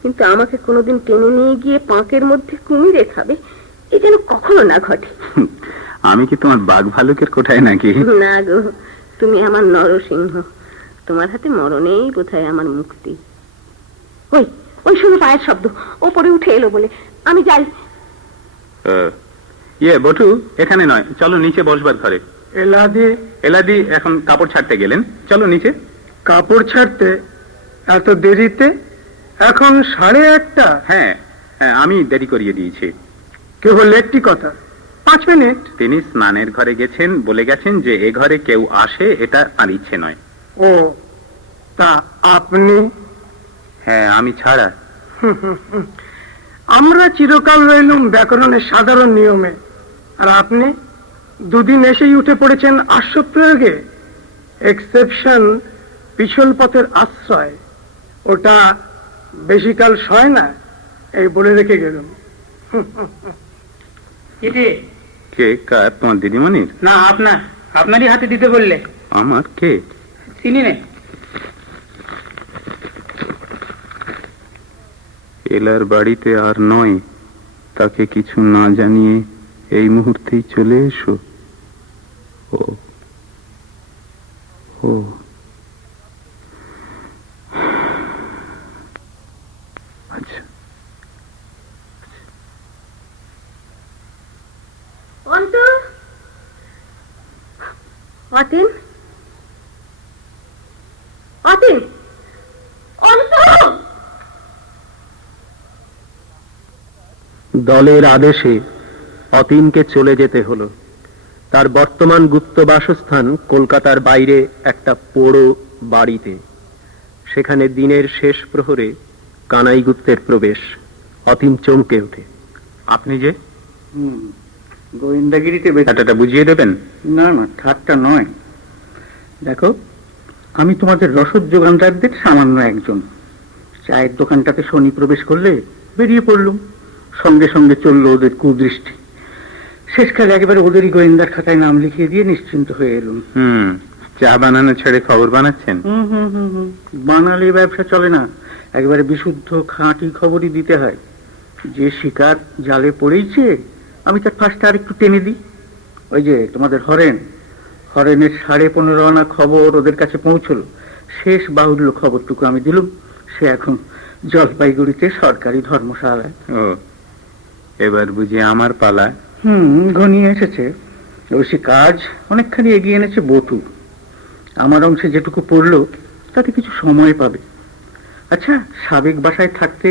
কিন্তু আমাকে কোনোদিন টেনে নিয়ে গিয়ে পাঁকের মধ্যে কুমিরে খাবে, এ যেন কখনো না ঘটে। আমি কি তোমার বাঘ ভালুকের কোঠায় নাকি? না গো, তুমি আমার নরসিংহ। তোমার হাতে মরণেই বোধহয় আমার মুক্তি। ওই শুনো পায়ের শব্দ, ওপরে উঠে এলো বলে আমি যাই। বটু, এখানে নয়, চলো নিচে বসবার ঘরে। এলাদি এখন কাপড় ছাড়তে গেলেন, চলো নিচে। কাপড় ছাড়তে এত দেরিতে? এখন 1:30। হ্যাঁ, আমি দেরি করিয়ে দিয়েছি। কেবল একটি কথা, 5 মিনিট। তিনি স্নানের ঘরে গেছেন, বলে গেছেন যে এ ঘরে কেউ আসে এটা তার ইচ্ছে নয়। ও, তা আপনি? হ্যাঁ, আমি ছাড়া। আমরা চিরকাল রইলুম ব্যাকরণের সাধারণ নিয়মে, আর আপনি দুদিন এসেই উঠে পড়েছেন আশ্রপ্রয়োগে। এক্সেপশন পিছল পথের আশ্রয়, ওটা বেশিকাল সয় না, এই বলে রেখে গেলুম। কে? কার? তোমার দিদিমণির? না, আপনারই হাতে দিতে বললে। আমার? কে? চিনি না। এলার বাড়িতে আর নয়, তাকে কিছু না জানিয়ে এই মুহূর্তেই চলে এসো। ও ও আচ্ছা। অন্তু, অতীন, অন্তু। দলের আদেশে অতীনকে চলে যেতে হলো। তার বর্তমান গুপ্ত বাসস্থান কলকাতার বাইরে একটা পোড়ো বাড়িতে। সেখানে দিনের শেষ প্রহরে কানাই গুপ্তের প্রবেশ। অতীন চমকে ওঠে। আপনি যে? গোয়েন্দাগিরিতে ব্যাটাটা বুঝিয়ে দেবেন? না, ঠাট্টা নয়। দেখো, আমি তোমাদের রসদ যোগানদারদের সামান্য একজন। চায়ের দোকানটাতে শনি প্রবেশ করলে বেরিয়ে পড়লুম, সঙ্গে সঙ্গে চললো ওদের কুদৃষ্টি। শেষকালে একেবারে ওদেরই গোয়েন্দার খাতায় নাম লিখিয়ে দিয়ে নিশ্চিন্ত হয়ে এলুম। চা বানানো ছেড়ে খবর বানাচ্ছেন? বানালে ব্যবসা চলে না, একেবারে বিশুদ্ধ খাঁটি খবরই দিতে হয়। যে শিকার জালে পড়েছে আমি তার ফাঁসটা আর একটু টেনে দিই। ওই যে তোমাদের হরেন, ফরেনের 15.5 আনা খবর ওদের কাছে পৌঁছলো। শেষ বাহুল্য খবরটুকু আমি দিলুম। সে এখন জলপাইগুড়িতে সরকারি ধর্মশালায়। ও, এবার বুঝি আমার পালা। ঘনিয়ে এসেছে। অবশ্যই কাজ অনেকখানি এগিয়ে এনেছে বটু। আমার অংশে যেটুকু পড়লো তাতে কিছু সময় পাবে। আচ্ছা, সাবেক বাসায় থাকতে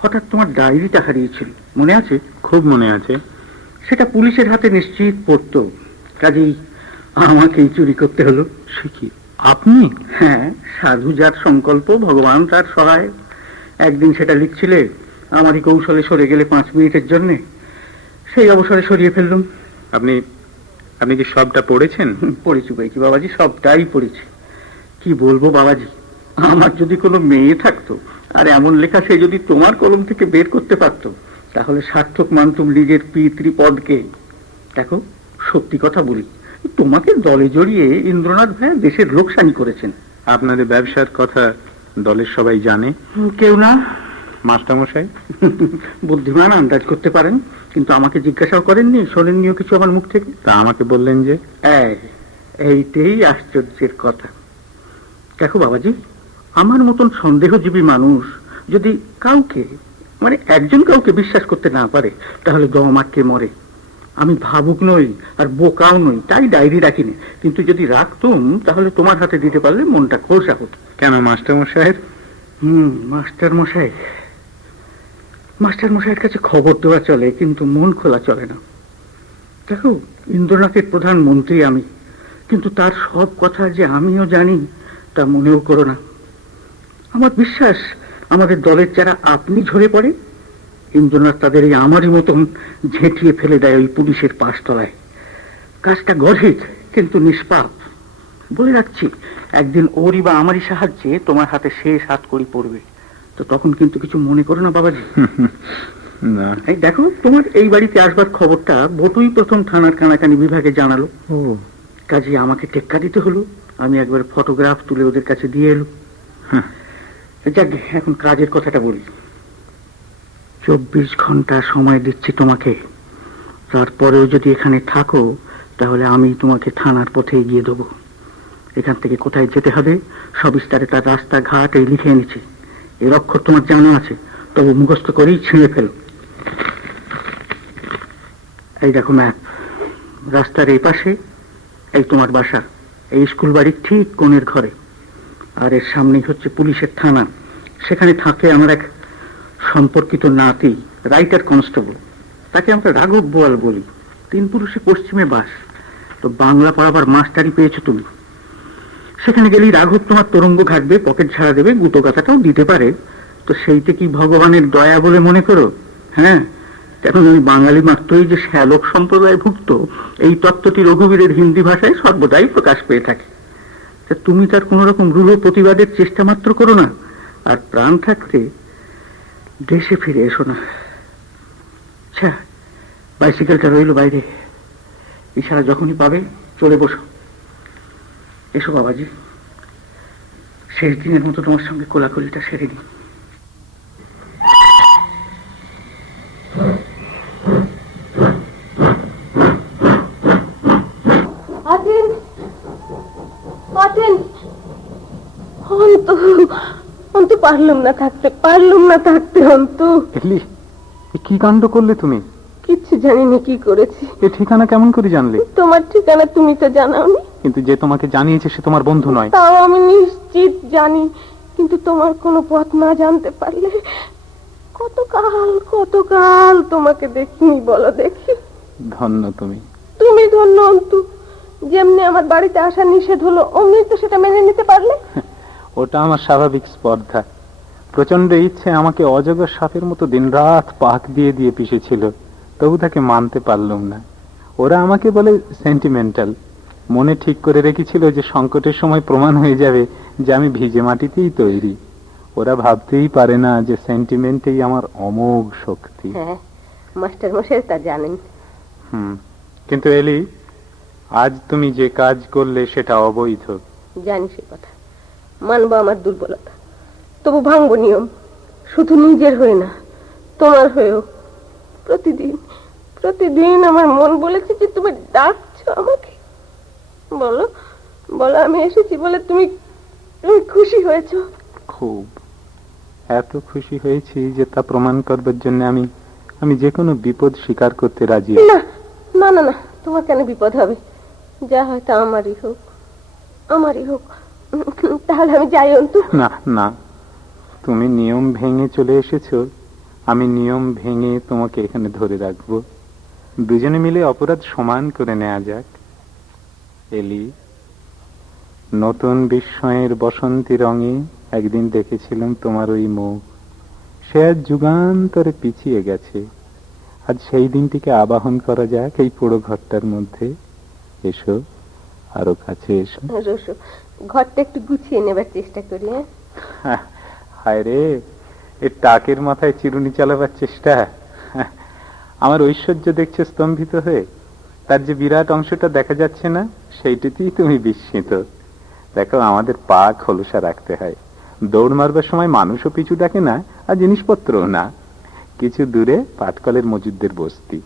হঠাৎ তোমার ডায়েরিটা হারিয়েছিল, মনে আছে? খুব মনে আছে। সেটা পুলিশের হাতে নিশ্চিত পড়তো, কাজেই আমাকেই চুরি করতে হলো। সে কি, আপনি? হ্যাঁ, সাধু যার সংকল্প ভগবান তার সহায়। একদিন সেটা লিখছিলে, আমারই কৌশলে সরে গেলে 5 মিনিটের জন্যে, সেই অবসরে সরিয়ে ফেললুম। আপনি আপনি কি সবটা পড়েছেন? পড়েছি বইকি বাবাজি, সবটাই পড়েছি। কি বলবো বাবাজি, আমার যদি কোনো মেয়ে থাকতো আর এমন লেখা সে যদি তোমার কলম থেকে বের করতে পারতো, তাহলে সার্থক মানতুম নিজের পিতৃপদকে। দেখো, সত্যি কথা বলি, তোমাকে দলে জড়িয়ে ইন্দ্রনাথ ভাইয়া দেশের লোকসানি করেছেন। আপনাদের ব্যবসার কথা দলের সবাই জানে? কেউ না। মাস্টারমশাই? বুদ্ধিমান, আন্দাজ করতে পারেন, কিন্তু আমাকে জিজ্ঞাসাও করেননি, শোনেননিও কিছু আমার মুখ থেকে। তা আমাকে বললেন যে? এইটাই আশ্চর্যের কথা। দেখো বাবাজি, আমার মতন সন্দেহজীবী মানুষ যদি কাউকে, মানে একজন কাউকে বিশ্বাস করতে না পারে, তাহলে দম আটকে মরে। আমি ভাবুক নই আর বোকাও নই, তাই ডায়েরি রাখিনি। কিন্তু যদি রাখতুম তাহলে তোমার হাতে দিতে পারলে মনটা খোলসা হতো। কেন মাস্টারমশাইয়ের? মাস্টার মশাইয়ের কাছে খবর দেওয়া চলে, কিন্তু মন খোলা চলে না। দেখো, ইন্দ্রনাথের প্রধানমন্ত্রী আমি, কিন্তু তার সব কথা যে আমিও জানি তা মনেও করো না। আমার বিশ্বাস, আমাদের দলের যারা আপনি ঝরে পড়ে, ইন্দ্রনাথ তাদের এই আমারই মতন ঝেঁটিয়ে ফেলে দেয় ওই পুলিশের পাশতলায়। কাজটা গর্হিত কিন্তু নিষ্পাপ। বলে রাখছি, একদিন ওরই বা আমারই সাহায্যে তোমার হাতে শেষ হাত করি পড়বে, তো তখন কিন্তু কিছু মনে করো না বাবাজি। না। এই দেখো, তোমার এই বাড়িতে আসবার খবরটা বটুই প্রথম থানার কানাকানি বিভাগে জানালো। কাজে আমাকে টেক্কা দিতে হলো। আমি একবার ফটোগ্রাফ তুলে ওদের কাছে দিয়ে এলো। যাক, এখন কাজের কথাটা বলি। 24 ঘন্টা সময় দিচ্ছি তোমাকে। তারপরেও যদি এখানে থাকো, তাহলে আমি তোমাকে থানার পথে এগিয়ে দেবো। এখান থেকে কোথায় যেতে হবে সবিস্তারে তার রাস্তাঘাট এই লিখে এনেছি। এর অক্ষর তোমার জানা আছে, তবু মুখস্থ করেই ছিঁড়ে ফেলো। এই দেখো ম্যাপ। রাস্তার এই পাশে এই তোমার বাসা, এই স্কুল বাড়ির ঠিক কোণের ঘরে। আর এর সামনেই হচ্ছে পুলিশের থানা। সেখানে থাকে আমার এক সম্পর্কিত নাতি, রাইটার কনস্টেবল। তাকে আমরা রাঘব বোয়াল বলি। 3 পুরুষে পশ্চিমে বাস। তো বাংলা পড়াবার মাস্টারি পেয়েছো তুমি। সেখানে গেলেই রাঘব তোমার তরঙ্গ ঘাটবে, পকেট ঝাড়া দেবে, গুটো গাথাটাও দিতে পারে। তো সেইটা কি ভগবানের দয়া বলে মনে করো? হ্যাঁ, কারণ ওই বাঙালি মাত্রই যে শ্যালক সম্প্রদায় ভুক্ত, এই তত্ত্বটি রঘুবীরের হিন্দি ভাষায় সর্বদাই প্রকাশ পেয়ে থাকে। তা তুমি তার কোন রকম রূঢ় প্রতিবাদের চেষ্টা মাত্র করো না, আর প্রাণ থাকতে দেশে ফিরে এসো না। আচ্ছা, বাইসাইকেলটা রইল বাইরে, ইশারা যখনই পাবে চলে বসো। এসো বাবাজি, শেষ দিনের মতো তোমার সঙ্গে কোলাকুলিটা সেরে নিই। অন্তু পারলুম না থাকতে অন্তু। কি কাণ্ড করলে তুমি? কিচ্ছু জানিনি কি করেছি। এই ঠিকানা কেমন করে জানলে? তোমার ঠিকানা তুমি তো জানাওনি। কিন্তু যে তোমাকে জানিয়েছে সে তোমার বন্ধু নয়। তাও আমি নিশ্চিত জানি, কিন্তু তোমার কোনো পথ না জানতে পারলে। কতকাল তোমাকে দেখিনি বলো দেখি। ধন্য তুমি। তুমি ধন্য অন্তু। যেমনি আমার বাড়িতে আসা নিষেধ হলো, অমনি তো সেটা মেনে নিতে পারলে। ওটা আমার স্বাভাবিক স্পর্ধা। প্রচন্ড ইচ্ছে আমাকে অজগর সাপের মতো দিনরাত পাক দিয়ে দিয়ে পিষেছিল, তবু তাকে মানতে পারলাম না। ওরা আমাকে বলে সেন্টিমেন্টাল। মনে ঠিক করে রেখেছিল যে সংকটের সময় প্রমাণ হয়ে যাবে যে আমি ভিজে মাটিতেই তৈরি। ওরা ভাবতেই পারে না যে সেন্টিমেন্টেই আমার অমোঘ শক্তি। হ্যাঁ, মাস্টার মশাই তা জানেন। কিন্তু এলি, আজ তুমি যে কাজ করলে সেটা অবৈধ। জানি সে কথা, মানবো আমার দুর্বলতা, তবু ভাঙবো নিয়ম। শুধু নিজের হয়ে না, তোমার হয়েও। প্রতিদিন আমার মন বলেছে যে তুমি ডাকছো আমাকে। বলো বলো, আমি এসেছি বলে তুমি তুমি খুশি হয়েছো? খুব, এত খুশি হয়েছি যে তা প্রমাণ করবার জন্য আমি আমি যে কোনো বিপদ স্বীকার করতে রাজি আছি। না না না না, তোমার কেন বিপদ হবে? যা হয় তা আমারই হোক, আমারই হোক। তাহলে আমি যাই অন্তু। না না, তুমি নিয়ম ভেঙে চলে এসেছো, আমি নিয়ম ভেঙে তোমাকে এখানে ধরে রাখবো। দুজনে মিলে অপরাধ সমান করে নেওয়া যাক। এলি, নতুন বিস্ময়ের বসন্তী রঙে একদিন দেখেছিলাম তোমার ওই মুখ, সে আজ যুগান্তরে পিছিয়ে গেছে। আজ সেই দিনটিকে আবাহন করা যাক এই পোড়ো ঘরটার মধ্যে। এসো, আরো কাছে এসো। রসু, ঘরটা একটু গুছিয়ে নেবার চেষ্টা করি। হায় রে, এই টাকের মাথায় চিরুনি চালাবার চেষ্টা। আমার ঐশ্বর্য দেখছে স্তম্ভিত হয়ে, তার যে বিরাট অংশটা দেখা যাচ্ছে না সেইটাতেই তুমি বিস্মিত। দেখো, আমাদের পা খোলসা রাখতে হয়। দৌড় মারবার সময় মানুষও পিছু ডাকে না, আর জিনিসপত্রও না। কিছু দূরে পাটকলের মজুদদের বস্তি,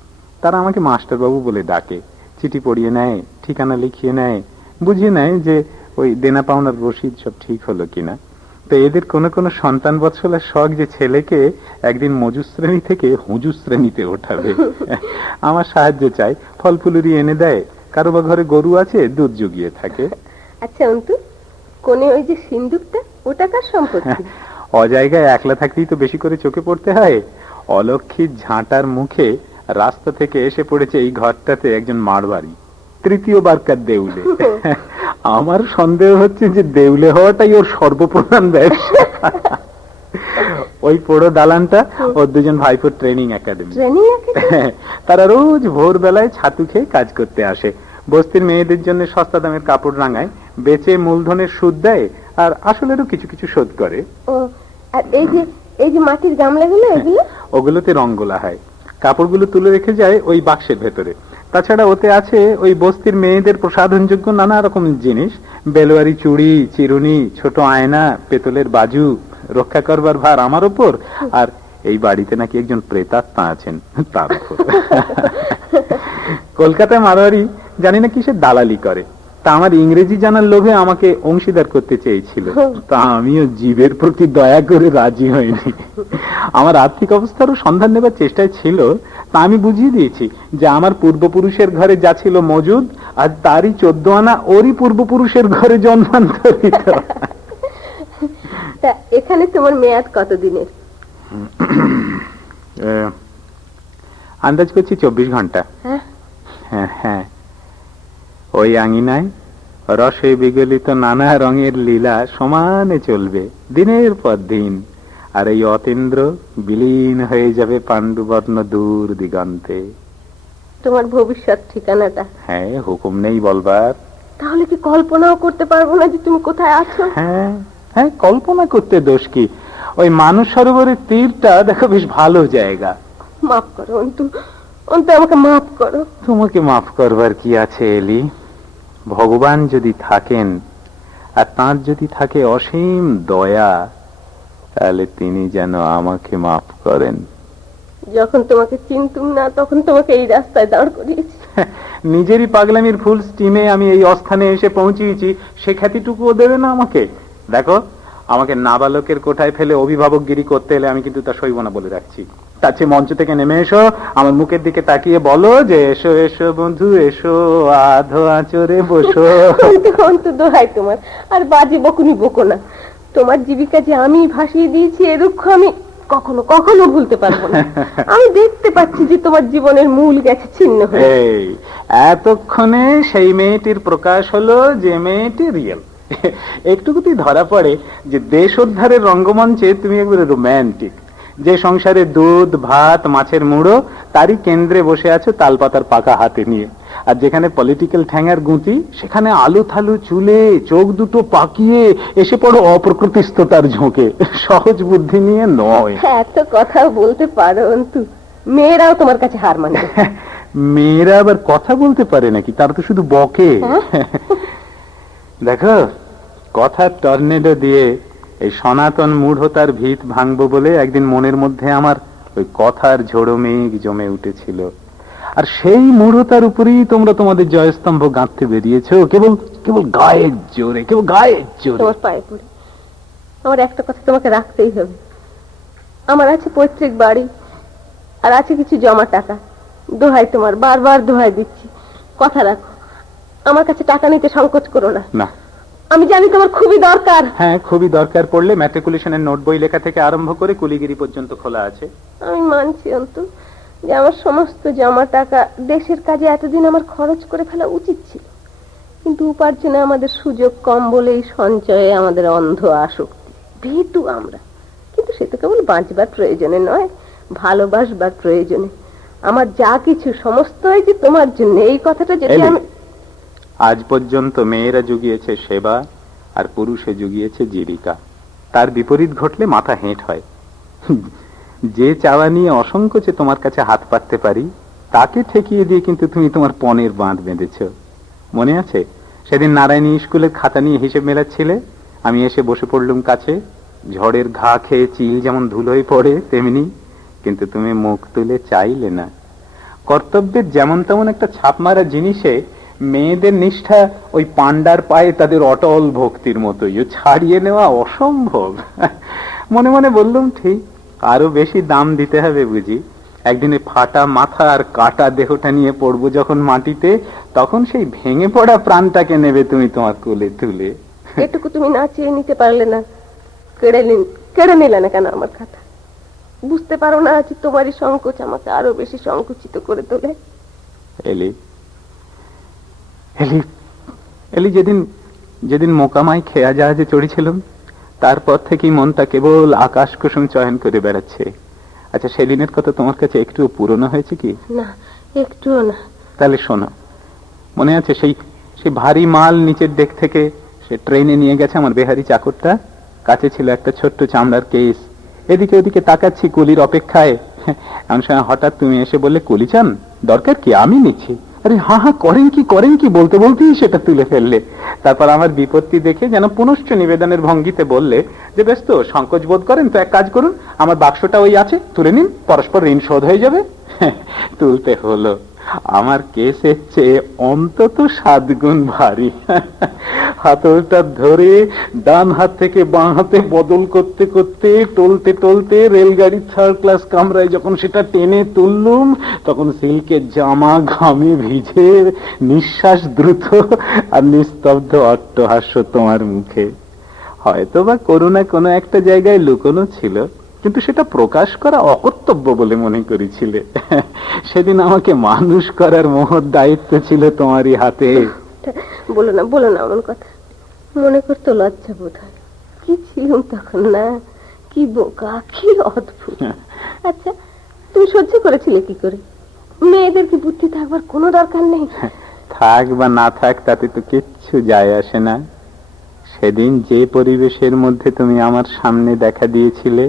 তারা আমাকে মাস্টারবাবু বলে ডাকে। চিঠি পড়িয়ে নেয়, ঠিকানা লিখিয়ে নেয়, বুঝিয়ে নেয় যে ওই দেনা পাওনার রসিদ সব ঠিক হলো কিনা। তো এদের কোনো কোনো সন্তান বৎসলার শখ যে ছেলেকে একদিন মজুর শ্রেণী থেকে হুজুর শ্রেণীতে ওঠাবে। আমার সাহায্য চাই, ফল ফুলুরি এনে দেয়, কারো বা ঘরে গরু আছে, দুধ জুগিয়ে থাকে। আচ্ছা অন্তু, কোনে ওই যে সিন্দুকটা, ওটা কার সম্পত্তি? অজায়গায় একলা থাকতেই তো বেশি করে চোখে পড়তে হয়। অলক্ষীর ঝাঁটার মুখে রাস্তা থেকে এসে পড়েছে এই ঘরটাতে একজন মারবাড়ি, তৃতীয় বারকার দেউলে। আমার সন্দেহ হচ্ছে যে দেউলে হওয়াটাই ওর সর্বপ্রধান ব্যবসা। ওই পোড়ো দালানটা ওর দুজন ভাইপোর ট্রেনিং একাডেমি। তারা রোজ ভোরবেলায় ছাতু খেয়ে কাজ করতে আসে। বস্তির মেয়েদের জন্য সস্তা দামের কাপড় রাঙায়, বেচে মূলধনের সুদ দেয়, আর আসলেরও কিছু কিছু শোধ করে। আর এই যে মাটির গামলাগুলো, এগুলো ওগুলোতে রং গোলা হয়, কাপড়গুলো তুলে রেখে যায় ওই বাক্সের ভেতরে। তাছাড়া ওতে আছে ওই বস্তির মেয়েদের প্রসাধনযোগ্য নানা রকম জিনিস, বেলোয়ারি চুড়ি, চিরুনি, ছোট আয়না, পেতলের বাজু। রক্ষা করবার ভার আমার ওপর, আর এই বাড়িতে নাকি একজন প্রেতাত্মা আছেন তার উপর। কলকাতায় মারোয়ারি জানি না কিসের দালালি করে, তা আমার ইংরেজি জানার লোভে আমাকে অংশীদার করতে চেয়েছিল, তা আমিও জীবের প্রতি দয়া করে রাজি হইনি। আমার আর্থিক অবস্থারও সন্ধান নেবার চেষ্টায় ছিল, তা আমি বুঝিয়ে দিয়েছি যে আমার পূর্বপুরুষের ঘরে যা ছিল মজুদ, আর তারই 14 আনা ওরই পূর্বপুরুষের ঘরে জন্মান্তরিত। তা এখানে তোমার মেয়াদ কতদিনের? আন্দাজ করছি 24 ঘন্টা। হ্যাঁ হ্যাঁ, ওই আঙিনায় রসে বিগলিত নানা রঙের লীলা সমানে চলবে দিনের পর দিন, আর এই অতীন্দ্র বিলীন হয়ে যাবে পাণ্ডুবর্ণ দূর দিগন্তে। তোমার ভবিষ্যৎ ঠিকানাটা? হ্যাঁ, হুকুম নেই বলবার। তাহলে কি কল্পনাও করতে পারবো না যে তুমি কোথায় আছো? হ্যাঁ হ্যাঁ, কল্পনা করতে দোষ কি? ওই মানস সরোবরের তীরটা দেখো, বেশ ভালো জায়গা। মাফ করো অন্তু, অন্তু আমাকে মাফ করো। তোমাকে মাফ করবার কি আছে এলি? ভগবান যদি থাকেন, আর তাঁর যদি থাকে অসীম দয়া, তাহলে তিনি যেন আমাকে মাফ করেন। যখন তোমাকে চিনতুম না তখন তোমাকে এই রাস্তায় দাঁড় করিয়েছি। নিজেরই পাগলামির ফুল স্টিমে আমি এই অস্থানে এসে পৌঁছিয়েছি, সে খ্যাতিটুকুও দেবে না আমাকে? দেখো, আমাকে নাবালকের কোঠায় ফেলে অভিভাবকগিরি করতে এলে আমি কিন্তু তা সইব না বলে রাখছি। তার চেয়ে মঞ্চ থেকে নেমে এসো, আমার মুখের দিকে তাকিয়ে বলো যে এসো এসো বন্ধু এসো, আধো আঁচড়ে বসো। অন্তু দোহাই তোমার, আর বাজে বকুনি বকো না। তোমার জীবিকা যে আমি ভাসিয়ে দিয়েছি, এ দুঃখ আমি কখনো কখনো ভুলতে পারবো না। আমি দেখতে পাচ্ছি যে তোমার জীবনের মূল গেছে ছিন্ন হয়ে। এই এতক্ষণে সেই মেয়েটির প্রকাশ হলো যে মেয়েটি রিয়েল। একটুকুতেই ধরা পড়ে যে দেশ উদ্ধারের রঙ্গমঞ্চে তুমি একবারে রোম্যান্টিক। যে সংসারে দুধ ভাত মাছের মুড়ো, তারই কেন্দ্রে বসে আছো তালপাতার পাকা হাতে নিয়ে। আর যেখানে পলিটিক্যাল ঠ্যাঙার গুঁতি, সেখানে আলু থালু চুলে চোখ দুটো পাকিয়ে এসে পড়ো অপ্রকৃতিস্থতার ঝোঁকে। সহজ বুদ্ধি নিয়ে নয়। এত কথা বলতে পারো অন্তু, মেয়েরাও তোমার কাছে হার মানে। মেয়েরা আবার কথা বলতে পারে নাকি? তারা তো শুধু বকে। দেখো, কথার টর্নেডো দিয়ে এই সনাতন মূঢ়তার ভিত ভাঙবো বলে একদিন মনের মধ্যে আমার ওই কথার ঝোড়ো মেঘ জমে উঠেছিল। আর সেই মূঢ়তার উপরেই তোমরা তোমাদের জয়স্তম্ভ গাঁথতে বেরিয়েছো, কেবল কেবল গায়ের জোরে, কেবল গায়ের জোরে। তোমার পায়ে পড়ে আমার একটা কথা তোমাকে রাখতেই হবে। আমার আছে পৈতৃক বাড়ি, আর আছে কিছু জমা টাকা। দোহাই তোমার, বারবার দোহাই দিচ্ছি, কথা রাখো। আমার কাছে টাকা নিতে সংকোচ করো না। না, আমি জানি তোমার খুবই দরকার। হ্যাঁ, খুবই দরকার পড়লে ম্যাট্রিকুলেশনের নোট বই লেখা থেকে আরম্ভ করে কুলিগিরি পর্যন্ত খোলা আছে। আমি মানছি অন্তু যে আমার সমস্ত জমা টাকা দেশের কাজে এতদিন আমার খরচ করে ফেলা উচিত ছিল, কিন্তু উপার্জনে আমাদের সুযোগ কম বলেই সঞ্চয়ে আমাদের অন্ধ আসক্তি, ভীতু আমরা। কিন্তু সে তো কেবল বাঁচবার প্রয়োজনে নয়, ভালোবাসবার প্রয়োজনে। আমার যা কিছু সমস্তই যে তোমার জন্য, এই কথাটা যদি এলি, আমি... আজ পর্যন্ত মেয়েরা জুগিয়েছে সেবা আর পুরুষে জুগিয়েছে জীবিকা। তার বিপরীত ঘটলে মাথা হেঁট হয়। যে চাওয়া নিয়ে অসংকোচে তোমার কাছে হাত পাততে পারি, তাকে ঠেকিয়ে দিয়ে কিন্তু তুমি তোমার পণের বাঁধ বেঁধেছ। মনে আছে সেদিন নারায়ণী স্কুলের খাতা নিয়ে হিসেব মেলাচ্ছিলে, আমি এসে বসে পড়লুম কাছে। ঝড়ের ঘা খেয়ে চিল যেমন ধুলোয় পড়ে তেমনি, কিন্তু তুমি মুখ তুলে চাইলে না। কর্তব্যের যেমন তেমন একটা ছাপ মারা জিনিসে মেয়েদের নিষ্ঠা ওই পান্ডার পায়ে তাদের অটল ভক্তির মতোই, ছাড়িয়ে নেওয়া অসম্ভব। মনে মনে বললুম, ঠিক আরো বেশি দাম দিতে হবে বুঝি। একদিনে ফাটা মাথা আর কাটা দেহটা নিয়ে পড়বো যখন মাটিতে, তখন সেই ভেঙে পড়া প্রাণটাকে নেবে তুমি তোমার কোলে তুলে। এটুকু তুমি না চেয়ে নিতে পারলে না? কেড়ে নিলে না কেন আমার খাতা? বুঝতে পারো না আজ তোমারই সংকোচ আমাকে আরো বেশি সংকুচিত করে তোলে? এলি এলি এলি যেদিন যেদিন মোকামায় খেয়া জাহাজে চড়েছিলাম, তারপর থেকেই মনটা কেবল আকাশ কুসুম চয়ন করে বেড়াচ্ছে। আচ্ছা, সেদিনের কথা তোমার কাছে একটু পুরনো হয়েছে কি? না, একটুও না। তাহলে শোনো, মনে আছে সেই সেই ভারী মাল নিচের ডেক থেকে সে ট্রেনে নিয়ে গেছে আমার বেহারি চাকরটা? কাছে ছিল একটা ছোট্ট চামড়ার কেস। এদিকে ওদিকে তাকাচ্ছি কুলির অপেক্ষায়। এমন সময় হঠাৎ তুমি এসে বললে, কুলি চান? দরকার কি, আমি নিচ্ছি। আরে হ্যাঁ হ্যাঁ, করেন কি বলতে বলতেই সেটা তুলে ফেললে। তারপর আমার বিপত্তি দেখে যেন পুনশ্চ নিবেদনের ভঙ্গিতে বললে যে, বেশ তো, সংকোচ বোধ করেন তো এক কাজ করুন, আমার বাক্সটা ওই আছে, তুলে নিন, পরস্পর ঋণ শোধ হয়ে যাবে। তুলতে হলো। আমার কেসের চেয়ে অন্তত 7 গুণ ভারী। হাতলটা ধরে ডান হাত থেকে বাঁ হাতে বদল করতে করতে টলতে টলতে রেলগাড়ির 3rd ক্লাস কামরায় যখন সেটা টেনে তুললুম, তখন সিল্কের জামা ঘামে ভিজে, নিঃশ্বাস দ্রুত আর নিস্তব্ধ অট্টহাস্য তোমার মুখে। হয়তো বা করুণা কোনো একটা জায়গায় লুকোনো ছিল, কিন্তু সেটা প্রকাশ করা অকর্তব্য বলে মনে করেছিলে। সেদিন আমাকে মানুষ করার মহৎ দায়িত্ব ছিল তোমারই হাতে। বলো না এমন কথা। মনে করতো লজ্জা বোধ হয়। কি ছিলাম তখন না, কি বোকা, কি অদ্ভুত। আচ্ছা, তুমি সহ্য করেছিলে কি করে? মেয়েদের কি বুদ্ধি থাকবার কোনো দরকার নেই? থাক বা না থাক তাতে তো কিচ্ছু যায় আসে না। সেদিন যে পরিবেশের মধ্যে তুমি আমার সামনে দেখা দিয়েছিলে,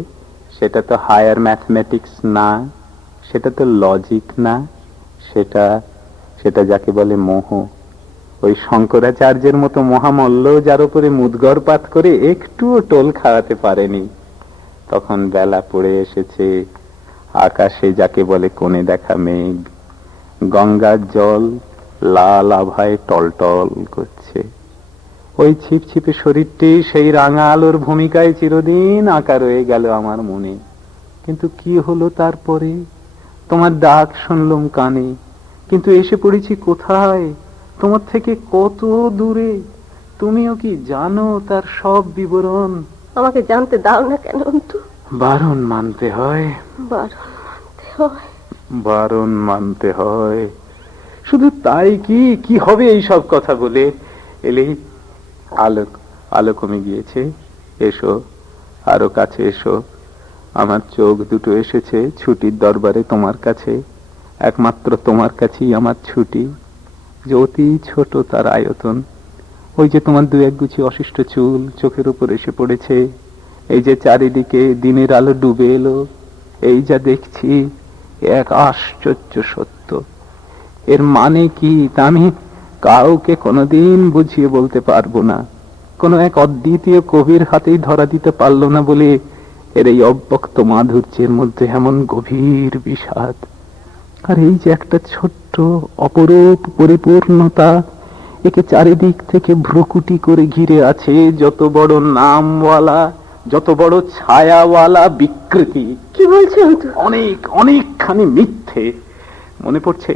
সেটা তো হায়ার ম্যাথমেটিক্স না, সেটা তো লজিক না, সেটা যাকে বলে মোহ। ওই শঙ্করাচার্যের মতো মহামল্ল যার উপরে মুদগরপাত করে একটুও টোল খাওয়াতে পারেনি। তখন বেলা পড়ে এসেছে, আকাশে যাকে বলে কোণে দেখা মেঘ, গঙ্গার জল লাল আভায় টলটল করছে। ওই ছিপছিপে শরীরটি সেই রাঙা আলোর ভূমিকায় চিরদিন আঁকা রয়ে গেল আমার মনে। কিন্তু কি হলো তারপরে? তোমার ডাক শুনলুম কানে, কিন্তু এসে পড়েছি কোথায়? তোমার থেকে কত দূরে। তুমিও কি জানো তার সব বিবরণ? আমাকে জানতে দাও না কেন অন্তু? বারণ মানতে হয়, বারণ মানতে হয়। শুধু তাই কি হবে এই সব কথা বলে? এলেই আলো কমে গিয়েছে। এসো, আরো কাছে এসো। আমার চোখ দুটো এসেছে ছুটির দরবারে তোমার কাছে। একমাত্র তোমার কাছেই আমার ছুটি, যে অতি ছোট তার আয়তন। ওই যে তোমার 2-1 গুছি অশিষ্ট চুল চোখের উপর এসে পড়েছে। এই যে চারিদিকে দিনের আলো ডুবে এলো, এই যা দেখছি এক আশ্চর্য সত্য। এর মানে কি তা আমি কাউকে কোনোদিন বুঝিয়ে বলতে পারবো না। কোনো এক অদ্বিতীয় কবির হাতেই ধরা দিতে পারলো না বলে এর এই অব্যক্ত মাধুর্যের মধ্যে এমন গভীর বিষাদ। আর এই যে একটা ছোট্ট অপরূপ পরিপূর্ণতা, একে চারিদিক থেকে ভ্রুকুটি করে ঘিরে আছে যত বড় নামওয়ালা, যত বড় ছায়াওয়ালা বিকৃতি। কি বলছো অন্তু? অনেক অনেকখানি মিথ্যে। মনে পড়ছে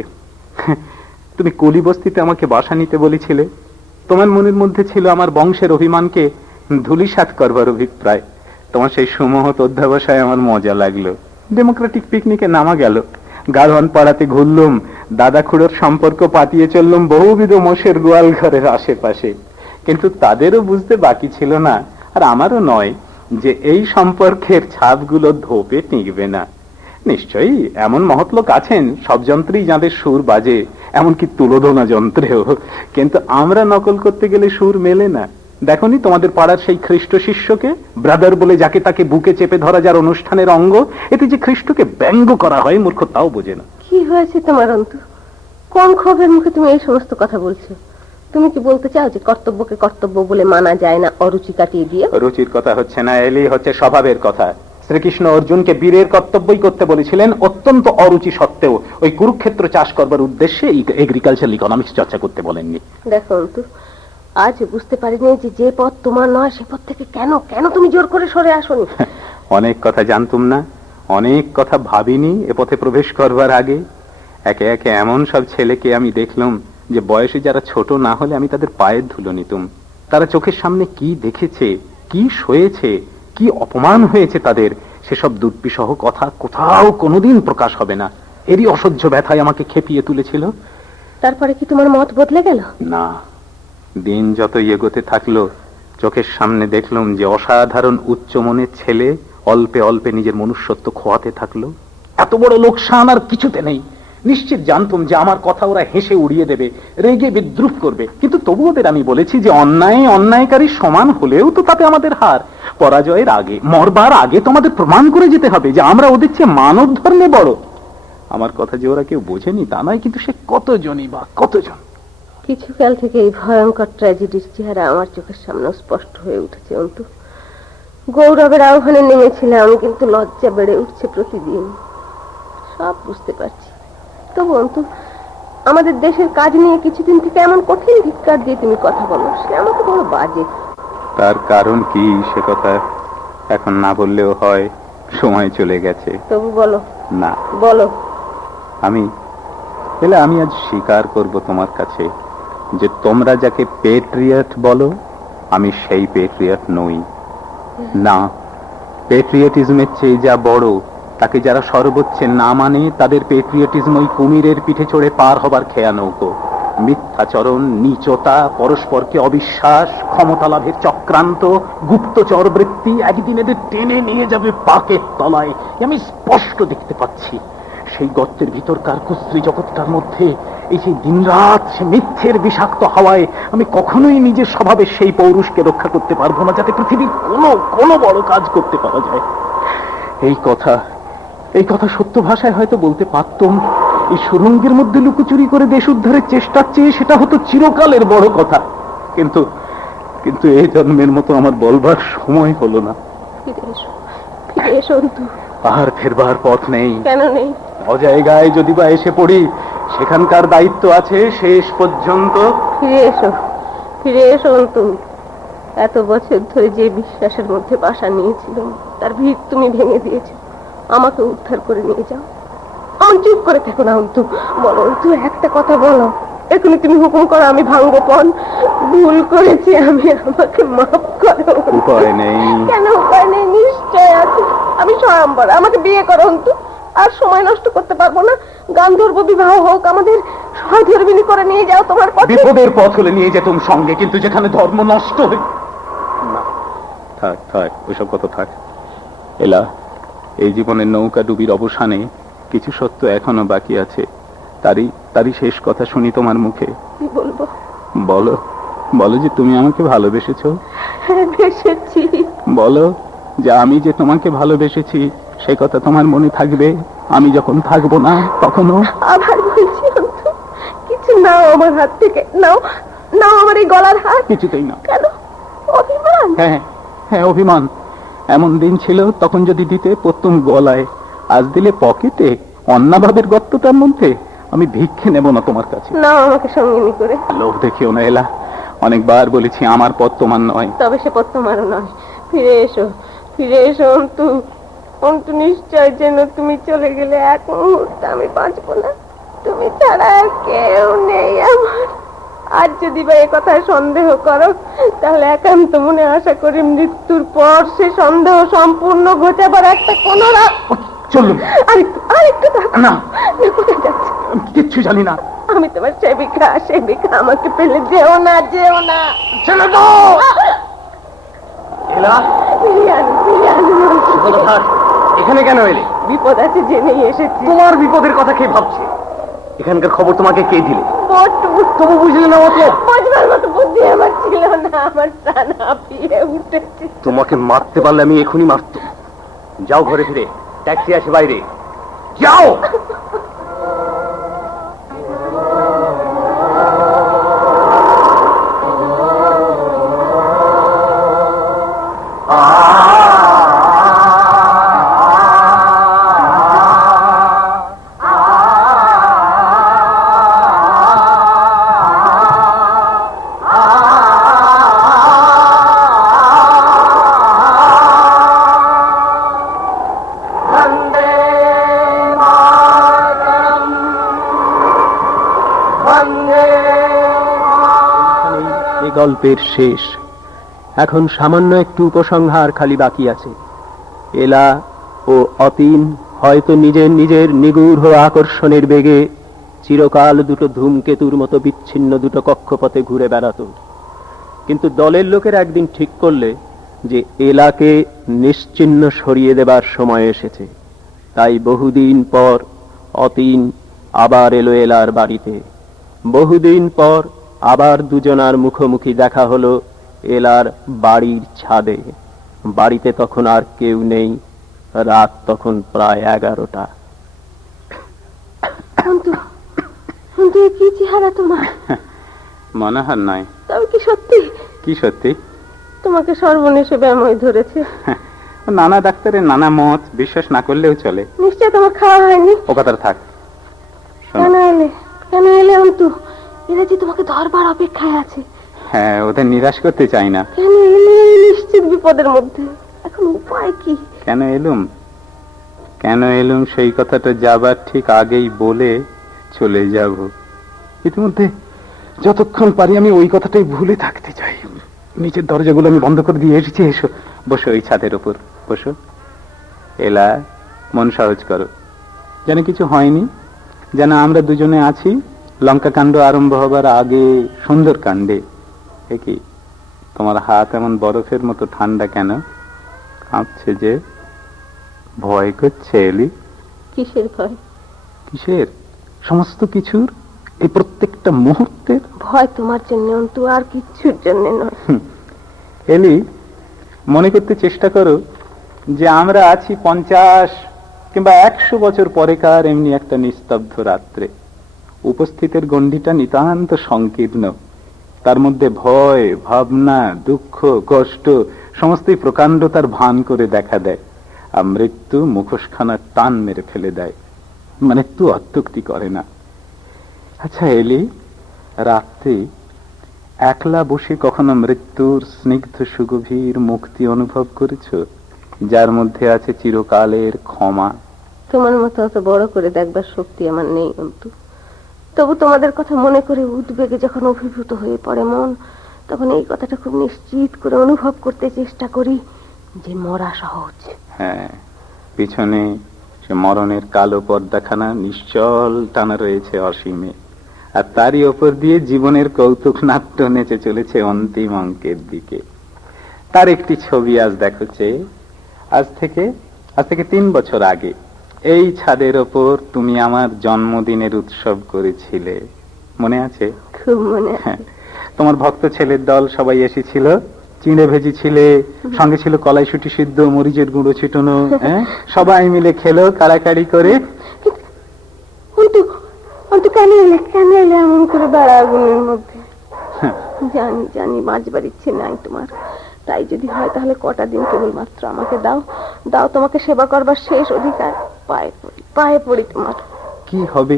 তুমি কলিবস্তিতে আমাকে বাসা নিতে বলেছিলে। তোমার মনের মধ্যে ছিল আমার বংশের অভিমানকে ধূলিসাৎ করবার অভিপ্রায়। তোমার সেই সুমহৎ অধ্যাবসায় আমার মজা লাগলো। ডেমোক্রেটিক পিকনিকে নামা গেল, গাড়োয়ান পাড়াতে ঘুরলুম, দাদা খুড়োর সম্পর্ক পাতিয়ে চললুম বহুবিধ মোষের গোয়াল ঘরের আশেপাশে। কিন্তু তাদেরও বুঝতে বাকি ছিল না, আর আমারও নয়, যে এই সম্পর্কের ছাপগুলো ধোপে টিকবে না। নিশ্চয়ই এমন মহৎ লোক আছেন সব যন্ত্রেই যাদের সুর বাজে, এমনকি তুলোধনা যন্ত্রেও, কিন্তু আমরা নকল করতে গেলে সুর মেলে না। দেখনি তোমাদের পাড়ার সেই খ্রিস্ট শিষ্যকে, ব্রাদার বলে যাকে তাকে বুকে চেপে ধরা যার অনুষ্ঠানের অঙ্গ, এতে যে খ্রিস্টকে ব্যঙ্গ করা হয় মূর্খ তাও বোঝে না। কি হয়েছে তোমার অন্তু? কোন ক্ষোভের মুখে তুমি এই সমস্ত কথা বলছো? তুমি কি বলতে চাও যে কর্তব্যকে কর্তব্য বলে মানা যায় না অরুচি কাটিয়ে দিয়ে? রুচির কথা হচ্ছে না এলি, হচ্ছে স্বভাবের কথা। শ্রীকৃষ্ণ অর্জুনকে বীরের কর্তব্যই করতে বলেছিলেন, অত্যন্ত অরুচি সত্ত্বেও ওই কুরুক্ষেত্র চাষ করবার উদ্দেশ্যে এগ্রিকালচারাল ইকোনমিক্স চর্চা করতে বলেননি। দেখো অন্তু, আজ বুঝতে পারিনি যে যে পথ তোমার নয় সে পথ থেকে কেন কেন তুমি জোর করে সরে আসোনি। অনেক কথা জানতুম না, অনেক কথা ভাবিনি এ পথে প্রবেশ করবার আগে। একে একে এমন সব ছেলেকে আমি দেখলাম যে বয়সে যারা ছোট না হলে আমি তাদের পায়ের ধুলো নিতুম। তারা চোখের সামনে কি দেখেছে, কি সয়েছে, কি অপমান হয়েছে তাদের, সেসব দুর্বিষহ কথা কোথাও কোনোদিন প্রকাশ হবে না। এরই অসহ্য ব্যথায় আমাকে খেপিয়ে তুলেছিল। তারপরে কি তোমার মত বদলে গেল? না, দিন যত এগোতে থাকলো চোখের সামনে দেখলাম যে অসাধারণ উচ্চ মনের ছেলে অল্পে অল্পে নিজের মনুষ্যত্ব খোয়াতে থাকলো। এত বড় লোকসান আর কিছুতে নেই। নিশ্চিত জানতাম যে আমার কথা ওরা হেসে উড়িয়ে দেবে, রেগে বিদ্রুপ করবে, কিন্তু তবু ওদের আমি বলেছি যে অন্যায় অন্যায়কারী সমান হলেও তো তাতে আমাদের হার। পরাজয়ের আগে, মরবার আগে তোমাদের প্রমাণ করে যেতে হবে যে আমরা ওদের চেয়ে মানব ধর্মে বড়। আমার কথা যে ওরা কেউ বোঝেনি তা নয়, কিন্তু সে কতজনই বা কতজন। কিছুকাল থেকে এই ভয়ঙ্কর ট্র্যাজেডির চেহারা আমার চোখের সামনে স্পষ্ট হয়ে উঠেছে অন্তু। গৌরবের আহ্বানে নেমেছিলাম, কিন্তু লজ্জা বেড়ে উঠছে প্রতিদিন। সব বুঝতে পারছি, তবু অন্তু আমাদের দেশের কাজ নিয়ে কিছুদিন থেকে এমন কঠিন ধিক্কার দিয়ে তুমি কথা বলো, সে আমাকে বড় বাজে। তার কারণ কি সে কথা এখন না বললেও হয়, সময় চলে গেছে। তবু বলো। না বলো। আমি আজ স্বীকার করব তোমার কাছে যে তোমরা যাকে পেট্রিয়ট বলো আমি সেই পেট্রিয়ট নই। না, পেট্রিয়টিজমের চেয়ে যা বড় তাকে যারা সর্বোচ্চে না মানে তাদের পেট্রিয়টিজম ওই কুমিরের পিঠে চড়ে পার হবার খেয়া নৌকো। মিথ্যাচরণ, নীচতা, পরস্পরকে অবিশ্বাস, ক্ষমতা লাভের চক্রান্ত, গুপ্তচর বৃত্তি একদিন এদের টেনে নিয়ে যাবে পাকের তলায়। আমি স্পষ্ট দেখতে পাচ্ছি সেই গর্তের ভিতরকার কুশ্রী জগৎটার মধ্যে এই যে দিনরাত সে মিথ্যের বিষাক্ত হাওয়ায় আমি কখনোই নিজের স্বভাবের সেই পৌরুষকে রক্ষা করতে পারবো না, যাতে পৃথিবীর কোনো বড় কাজ করতে পারা যায়। এই কথা সত্য ভাষায় হয়তো বলতে পারতাম। এই সুরঙ্গের মধ্যে লুকোচুরি করে দেশ উদ্ধারের চেষ্টার চেয়ে সেটা হতো চিরকালের বড় কথা। কিন্তু এই জন্মের মতো আমার বলবার সময় হলো না। ফিরে এসো অন্তু। আর ফেরবার পথ নেই। কেন নেই? অজায়গায় যদি বা এসে পড়ি সেখানকার দায়িত্ব আছে শেষ পর্যন্ত। ফিরে এসো অন্তু। এত বছর ধরে যে বিশ্বাসের মধ্যে বাসা নিয়েছিলাম তার ভিত তুমি ভেঙে দিয়েছো। আমাকে উদ্ধার করে নিয়ে যাও। আমার চুপ করে থেকো না অন্তু। বলো অন্তু, একটা কথা বলো। এখনই তুমি হুকুম করো, আমি ভাঙবো পণ। ভুল করেছি আমি, আমাকে মাফ করো। উপায় নেই। কেন উপায় নেই? নিশ্চয় আছে। আমি স্বয়ম্বর, আমাকে বিয়ে করো অন্তু। আর সময় নষ্ট করতে পারবো না। গান্ধর্ব বিবাহ হোক, আমাদের সহধর্মিনী করে নিয়ে যাও তোমার পথে। বিপদের পথ হলে নিয়ে যেতুম সঙ্গে, কিন্তু যেখানে ধর্ম নষ্ট হয় না। থাক ওইসব কথা থাক। এলা, এই জীবনের নৌকা ডুবির অবসানে কিছু সত্য এখনো বাকি আছে। তারই শেষ কথা শুনি তোমার মুখে। কি বলবো? বলো যে তুমি আমাকে ভালোবেসেছো। হ্যাঁ, বেসেছি। বলো যে আমি যে তোমাকে ভালোবেসেছি সে কথা তোমার মনে থাকবে আমি যখন থাকবো না তখনও। আবার বলছি অন্তু, কিছু নাও আমার হাত থেকে। নাও আমার এই গলার হাত। কিছুতেই না। কেন? অভিমান? হ্যাঁ অভিমান। এমন দিন ছিল তখন যদি দিতে পড়তুম গলায়, আজ দিলে পকেটে। অন্নাভাবের গর্তটার মধ্যে আমি ভিক্ষে নেব না তোমার কাছে। না, আমাকে সঙ্গিনী করে। লোভ দেখিও না এলা, অনেকবার বলেছি আমার পথ তোমার নয়। তবে সে পথ তোমারও নয়। ফিরে এসো, ফিরে এসো অন্তু। অন্তু, নিশ্চয় যেন তুমি চলে গেলে এক মুহূর্তে আমি বাঁচবো না। তুমি ছাড়া আর কেউ নেই আমার। আজ যদি বা এ কথায় সন্দেহ করো, তাহলে একান্ত মনে আশা করি মৃত্যুর পর সে সন্দেহ সম্পূর্ণ ঘটাবার একটা কোন চলুন। আরেকটু থাকো না, কোথায় যাচ্ছে? কিচ্ছু জানি না। আমি তোমার সেবিকা, সেবিকা, আমাকে ফেলে যেও না, যেও না। ছেড়ে দাও এলা। ফিরিয়ে আনো, ফিরিয়ে আনো। সুখদা, এখানে কেন এলে? বিপদ আছে জেনেই এসেছি। তোমার বিপদের কথা কে ভাবছে? এখানকার খবর তোমাকে কে দিলে? বটু। তবু বুঝলে না মতো? বুঝবার মতো বুদ্ধি আমার ছিল না, আমার প্রাণ হাঁপিয়ে উঠেছে। তোমাকে মারতে পারলে আমি এখনই মারতাম। যাও ঘরে ফিরে, ট্যাক্সি আছে বাইরে, যাও। গল্পের শেষ। এখন সামান্য একটু উপসংহার খালি বাকি আছে। এলা ও অতীন হয়তো নিজের নিজের নিগূঢ় আকর্ষণের বেগে চিরকাল দুটো ধূমকেতুর মতো বিচ্ছিন্ন দুটো কক্ষপথে ঘুরে বেড়াতো, কিন্তু দলের লোকেরা একদিন ঠিক করলে যে এলাকে নিশ্চিহ্ন সরিয়ে দেবার সময় এসেছে। তাই বহুদিন পর অতীন আবার এলো এলার বাড়িতে। বহুদিন পর আবার দুজনার মুখোমুখি দেখা হলো এলার বাড়ির ছাদে। বাড়িতে তখন আর কেউ নেই। রাত তখন প্রায় 11টা। কি চেহারা তোমার? মনে হয় নয়। তবে কি সত্যি? কি সত্যি? তোমাকে সর্বনেশে ব্যামোয় ধরেছে। নানা ডাক্তারের নানা মত, বিশ্বাস না করলেও চলে। নিশ্চয় তোমার খাওয়া হয়নি। ও কথা থাক। কেন এলে? কেন এলে অন্তু? এরা যে তোমাকে ধরবার অপেক্ষায় আছে। হ্যাঁ, ওদের নিরাশ করতে চাই না। কেন এলে? নিশ্চিত বিপদের মধ্যে। এখন উপায় কি? কেন এলুম সেই কথাটা যাবার ঠিক আগেই বলে চলে যাব। ইতিমধ্যে যতক্ষণ পারি আমি ওই কথাটাই ভুলে থাকতে চাই। নিচের দরজাগুলো আমি বন্ধ করে দিয়ে এসেছি। এসো, বসো ওই ছাদের উপর বসো। এলা, মন সহজ করো, যেন কিছু হয়নি, যেন আমরা দুজনে আছি লঙ্কা কাণ্ড আরম্ভ হবার আগে সুন্দর কাণ্ডে। কি তোমার হাত এমন বরফের মতো ঠান্ডা কেন? কাঁপছে যে? ভয় করছে এলি? কিসের ভয়? কিসের? সমস্ত কিছুর, এই প্রত্যেকটা মুহূর্তের ভয় তোমার জন্য অন্তু, আর কিচ্ছুর জন্য নয়। এলি, মনে করতে চেষ্টা করো যে আমরা আছি 50 কিংবা 100 বছর পরেকার এমনি একটা নিস্তব্ধ রাত্রে। উপস্থিতের গণ্ডিটা নিতান্ত সংকীর্ণ, তার মধ্যে ভয়, ভাবনা, দুঃখ, কষ্ট সমস্তই প্রকাণ্ডতার ভান করে দেখা দেয়। আর মৃত্যু মুখোশখানা টান মেরে ফেলে দেয়, মৃত্যু অত্যুক্তি করে না। আচ্ছা এলি, রাত্রে একলা বসে কখনো মৃত্যুর স্নিগ্ধ সুগভীর মুক্তি অনুভব করেছ, যার মধ্যে আছে চিরকালের ক্ষমা? তোমার মতো অত বড় করে দেখবার শক্তি আমার নেই অন্তু। তবু তোমাদের কথা মনে করে উদ্বেগে যখন অভিভূত হয়ে পড়ে মন, তখন এই কথাটা খুব নিশ্চিত করে অনুভব করতে চেষ্টা করি যে মরা সহজ। হ্যাঁ, পিছনে সে মরণের কালো পর্দাখানা নিশ্চল টানা রয়েছে অসীমে, আর তারই ওপর দিয়ে জীবনের কৌতুক নাট্য নেচে চলেছে অন্তিম অঙ্কের দিকে। তার একটি ছবি আজ দেখছে। আজ থেকে 3 বছর আগে এই ছাদের ওপর তুমি আমার জন্মদিনের উৎসব করেছিলে, মনে আছে? খুব মনে আছে। তোমার ভক্ত ছেলের দল সবাই এসেছিল, চিঁড়ে ভেজেছিলে, সঙ্গে ছিল কলাইশুটি সিদ্ধ, মরিচের গুঁড়ো ছিটানো। সবাই মিলে খেলো কাড়াকাড়ি করে। অন্তু, অন্তু কেন এলে এমন করে বেড়া আগুনের মধ্যে? জানি জানি বাঁচবার ইচ্ছে নাই তোমার। তাই যদি হয় তাহলে কটা দিন কেবলমাত্র আমাকে দাও, তোমাকে সেবা করবার শেষ অধিকার। পায়ে পড়ি তোমার। কি হবে,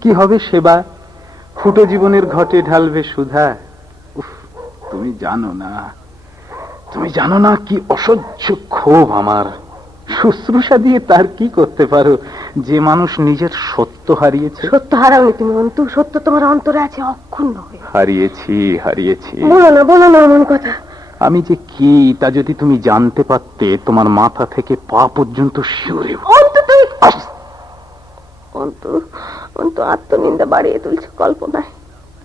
কি হবে সেবা? ফুটো জীবনের ঘটে ঢালবে সুধা। উফ, তুমি জানো না, তুমি জানো না কি অসহ্য ক্ষোভ আমার। শুশ্রূষা দিয়ে তার কি করতে পারো যে মানুষ নিজের সত্য হারিয়েছে? সত্য হারাওনি তুমি অন্তু, সত্য তোমার অন্তরে আছে অক্ষুণ্ণ হয়ে। হারিয়েছি, হারিয়েছি। বলো না এমন কথা। আমি যে কি তা যদি তুমি জানতে পারতে, তোমার মাথা থেকে পা পর্যন্ত শিউরে অন্তু তুমি অন্তু আত্মনিন্দা বাড়িয়ে তুলছো কল্পনায়।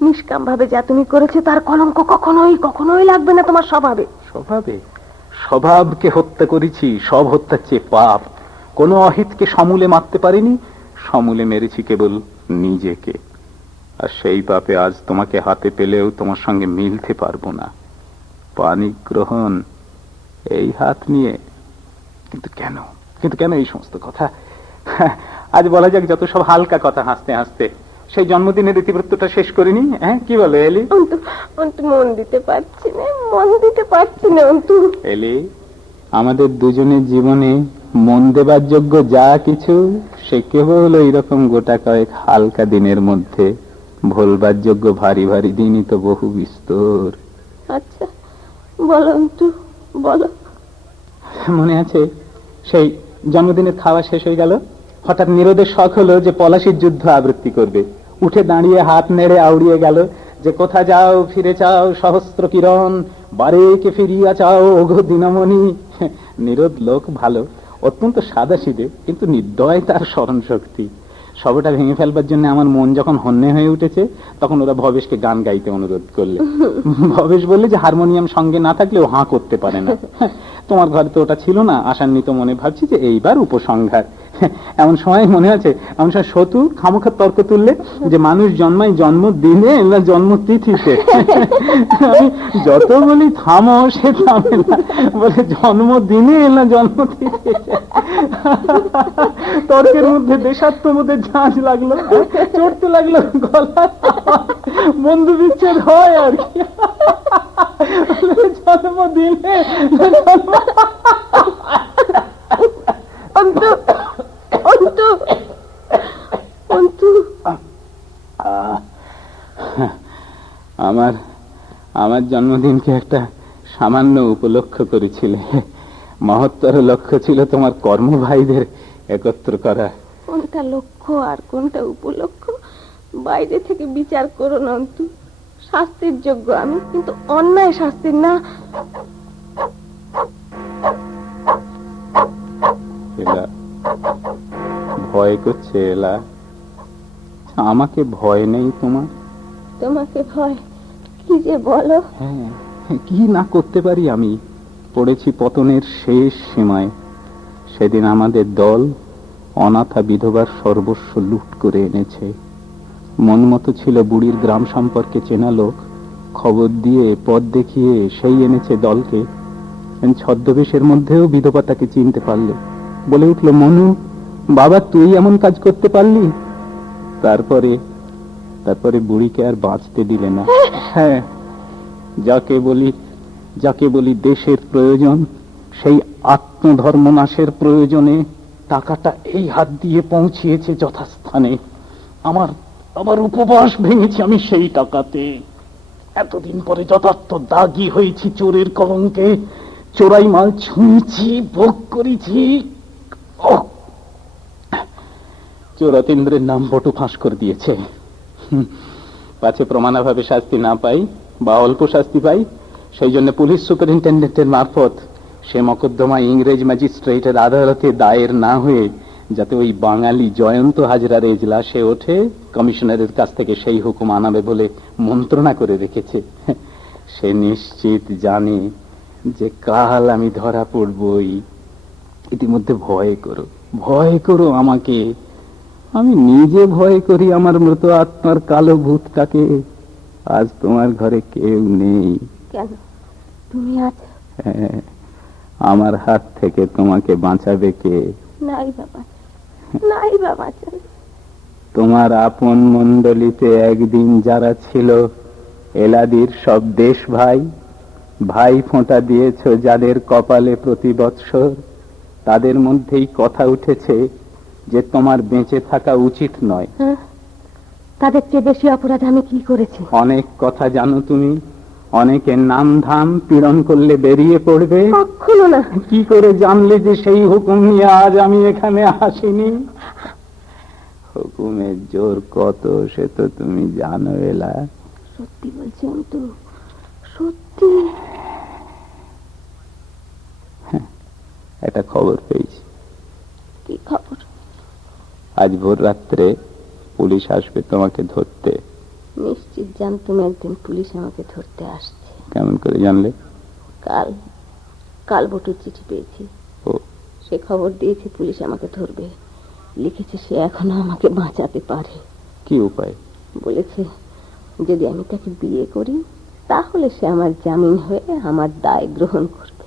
নিষ্কাম ভাবে যা তুমি করেছো তার কলঙ্ক কখনোই লাগবে না তোমার স্বভাবে। স্বভাবে? স্বভাবকে হত্যা করেছি, সব হত্যার চেয়ে পাপ। কোনো অহিতকে সমূলে মারতে পারিনি, সমূলে মেরেছি কেবল নিজেকে। আর সেই পাপে আজ তোমাকে হাতে পেলেও তোমার সঙ্গে মিলতে পারবো না। পানি গ্রহণ, এই হাত নিয়ে। কিন্তু কেন এই সমস্ত কথা? আজ বলা যাক যত সব হালকা কথা, হাসতে হাসতে সেই জন্মদিনের ইতিবৃত্তটা শেষ করিনি। হ্যাঁ, কি বলো এলি? অন্তু মন দিতে পারছি না অন্তু। এলি, আমাদের দুজনের জীবনে মন দেবার যোগ্য যা কিছু, সে কেবল এইরকম গোটা কয়েক হালকা দিনের মধ্যে। ভোলবার যোগ্য ভারী ভারী দিনই তো বহু বিস্তর। আচ্ছা বলো অন্তু, বলো। মনে আছে সেই জন্মদিনের খাওয়া শেষ হয়ে গেল, হঠাৎ নিরোদের শখ হলো যে পলাশির যুদ্ধ আবৃত্তি করবে। উঠে দাঁড়িয়ে হাত নেড়ে আউড়িয়ে গেল যে কোথা যাও ফিরে চাও সহস্র কিরণ, বারেকে ফিরিয়া চাও ওগো দিনমণি। নিরোদ লোক ভালো, অত্যন্ত সাদাসিধে, কিন্তু নির্দয় তার স্মরণ শক্তি। সবটা ভেঙে ফেলবার জন্য আমার মন যখন হন্যে হয়ে উঠেছে, তখন ওরা ভবেশকে গান গাইতে অনুরোধ করলে। ভবেশ বললে যে হারমোনিয়াম সঙ্গে না থাকলেও হাঁ করতে পারে না। তোমার ঘরে তো ওটা ছিল না, আশান্বিত মনে ভাবছি যে এইবার উপসংহার। এমন সময় মনে আছে, এমন সময় শতু খামোখা তর্ক তুললে যে মানুষ জন্মায় জন্মদিনে না জন্মতিথিতে। আমি যত বলি থামো, সে থামে না, বলে জন্মদিনে না জন্মতিথিতে। তর্কের মধ্যে দেশাত্মবোধের ঝাঁঝ লাগলো, চড়তে লাগলো গলা, বন্ধু বিচ্ছেদ হয় আর কি। জন্মদিনে অন্তু অন্তু অন্তু আমার জন্মদিনকে একটা সামান্য উপলক্ষ করেছিলে। মহত্তর লক্ষ্য ছিল তোমার কর্মভাইদের একত্র করা। কোনটা লক্ষ্য আর কোনটা উপলক্ষ বাইরে থেকে বিচার করো না অন্তু। শাস্তির যোগ্য আমি, কিন্তু অন্যায় শাস্তির না। এলা ভয় করছে? এলা, আমাকে ভয় নেই তোমার? তোমাকে ভয়? কি যে বলো। হ্যাঁ, কি না করতে পারি আমি। পড়েছি পতনের শেষ সীমায়। সেদিন আমাদের দল অনাথা বিধবার সর্বস্ব লুট করে এনেছে। মন মতো ছিল বুড়ির গ্রাম সম্পর্কে চেনা লোক, খবর দিয়ে পথ দেখিয়ে সেই এনেছে দলকে। ছদ্মবেশের মধ্যেও বিধবা তাকে চিনতে পারলে, বলে উঠল, মনু বাবা তুই এমন কাজ করতে পারলি? তারপরে বুড়িকে আর বাঁচতে দিলে না। হ্যাঁ, যাকে বলি দেশের প্রয়োজন, সেই আত্মধর্মনাশের প্রয়োজনে টাকাটা এই হাত দিয়ে পৌঁছিয়েছে যথাস্থানে। আমার উপবাস ভেঙেছি আমি সেই টাকাতে। এতদিন পরে যথার্থ দাগি হয়েছি চোরের কলঙ্কে। চোরাই মাল ছুঁয়েছি, ভোগ করেছি। চোরাতীন্দ্রের নাম বটু ফাঁস করে দিয়েছে। পাছে প্রমাণাভাবে শাস্তি না পাই বা অল্প শাস্তি পাই, সেই জন্য পুলিশ সুপারিনটেন্ডেন্টের মারফত সে মকদ্দমা ইংরেজ ম্যাজিস্ট্রেটের আদালতে দায়ের না হয়ে যাতে ওই বাঙালি জয়ন্ত হাজরার এজলাসে ওঠে, কমিশনারের কাছ থেকে সেই হুকুম আনাবে বলে মন্ত্রণা করে রেখেছে। সে নিশ্চিত জানে যে কাল আমি ধরা পড়বই। ইতিমধ্যে ভয় করো আমাকে। আমি নিজে ভয় করি আমার মৃত আত্মার কালো ভূতটাকে। আজ তোমার ঘরে কেউ নেই। কেন? তুমি আছো। হ্যাঁ, আমার হাত থেকে তোমাকে বাঁচাবে কে? নাই বাবা, তোমার আপন মণ্ডলীতে একদিন যারা ছিল এলাদির সব দেশ ভাই ফোঁটা দিয়েছ যাদের কপালে প্রতি বৎসর, তাদের মধ্যেই কথা উঠেছে যে তোমার বেঁচে থাকা উচিত নয়। হ্যাঁ, তাদের চেয়ে বেশি অপরাধ আমি কি করেছি? অনেক কথা জানো তুমি, অনেকের নাম ধাম পীড়ন করলে বেরিয়ে পড়বে। কখনো না। কি করে জানলে যে সেই হুকুম নিয়ে আজ আমি এখানে আসিনি? হুকুমের জোর কত সে তো তুমি জানো এলা। সত্যি বলছি অন্তু, সত্যি। একটা খবর পেয়েছি। কি খবর? আজ ভোর রাত্রে পুলিশ আসবে তোমাকে ধরতে। নিশ্চিত জানতুম একদিন পুলিশ আমাকে ধরতে আসছে। কেমন করে জানলে? কাল বটুর চিঠি পেয়েছি। ও, সে খবর দিয়েছে পুলিশ আমাকে ধরবে। লিখেছে সে এখনো আমাকে বাঁচাতে পারে। কি উপায়? বলেছে যদি আমি তাকে বিয়ে করি তাহলে সে আমার জামিন হয়ে আমার দায় গ্রহণ করবে।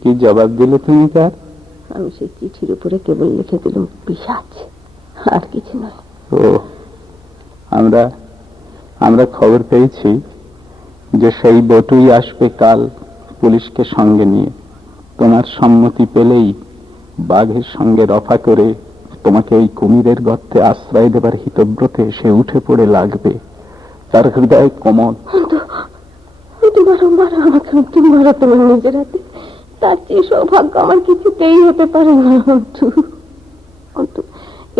কি জবাব দিলে তুমি তার? আমি সেই চিঠির উপরে কেবল লিখে দিলাম পিশাচ, আর কিছু নয়। ও, আমরা খবর পেয়েছি যে সেই বটুই আসবে কাল পুলিশকে সঙ্গে নিয়ে। তোমার সম্মতি পেলেই বাঘের সঙ্গে রফা করে তোমাকে ওই কুমিরের গর্তে আশ্রয় দেবার হিতব্রতে সে উঠে পড়ে লাগবে। তার হৃদয় কোমল। মারো আমাকে, মারো তোমার নিজের হাতে। তার চেয়ে সৌভাগ্য আমার কিছুতেই হতে পারে না। অন্তু,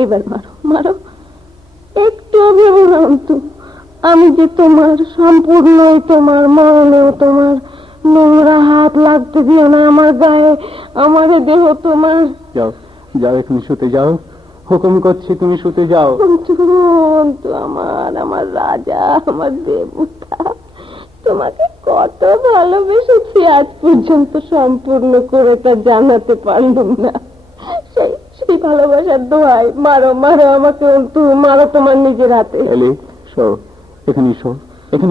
এবার মারো, একটু ভেবো না অন্তু। আমি যে তোমার সম্পূর্ণ, তোমার মরণেও তোমার নোংরা হাত লাগতে দিও না আমার গায়ে, আমার দেহ তোমার। যাও যাও, এখন শুতে যাও, হুকুম করছি তুমি শুতে যাও। অন্তু আমার রাজা, আমার দেবতা, তোমাকে কত ভালোবেসেছি আজ পর্যন্ত সম্পূর্ণ করে তা জানাতে পারলাম না। সেই ভালোবাসার দোহাই মারো আমাকে অন্তু, মারো তোমার নিজের হাতে। এখানে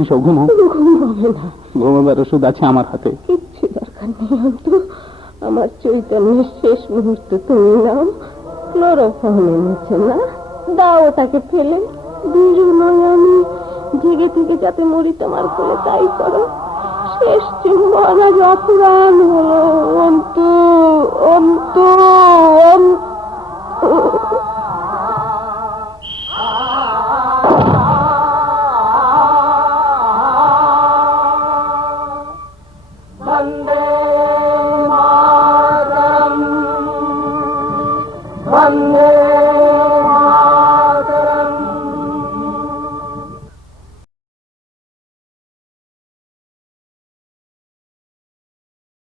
শো, ঘুমো। ঘুমাবে না। ঘুমাবার ওষুধ আছে আমার হাতে। কিচ্ছু দরকার নেই অন্তু, আমার চৈতন্যের শেষ মুহূর্তে তুমি নাও। ক্লোরোফর্ম এনেছে না, দাও তাকে ফেলে। বীরু নয় আমি, জেগে থেকে যাতে মরি তোমার কোলে তাই করো। শেষ চুম্বন আজ অপুরাণ হলো অন্তু।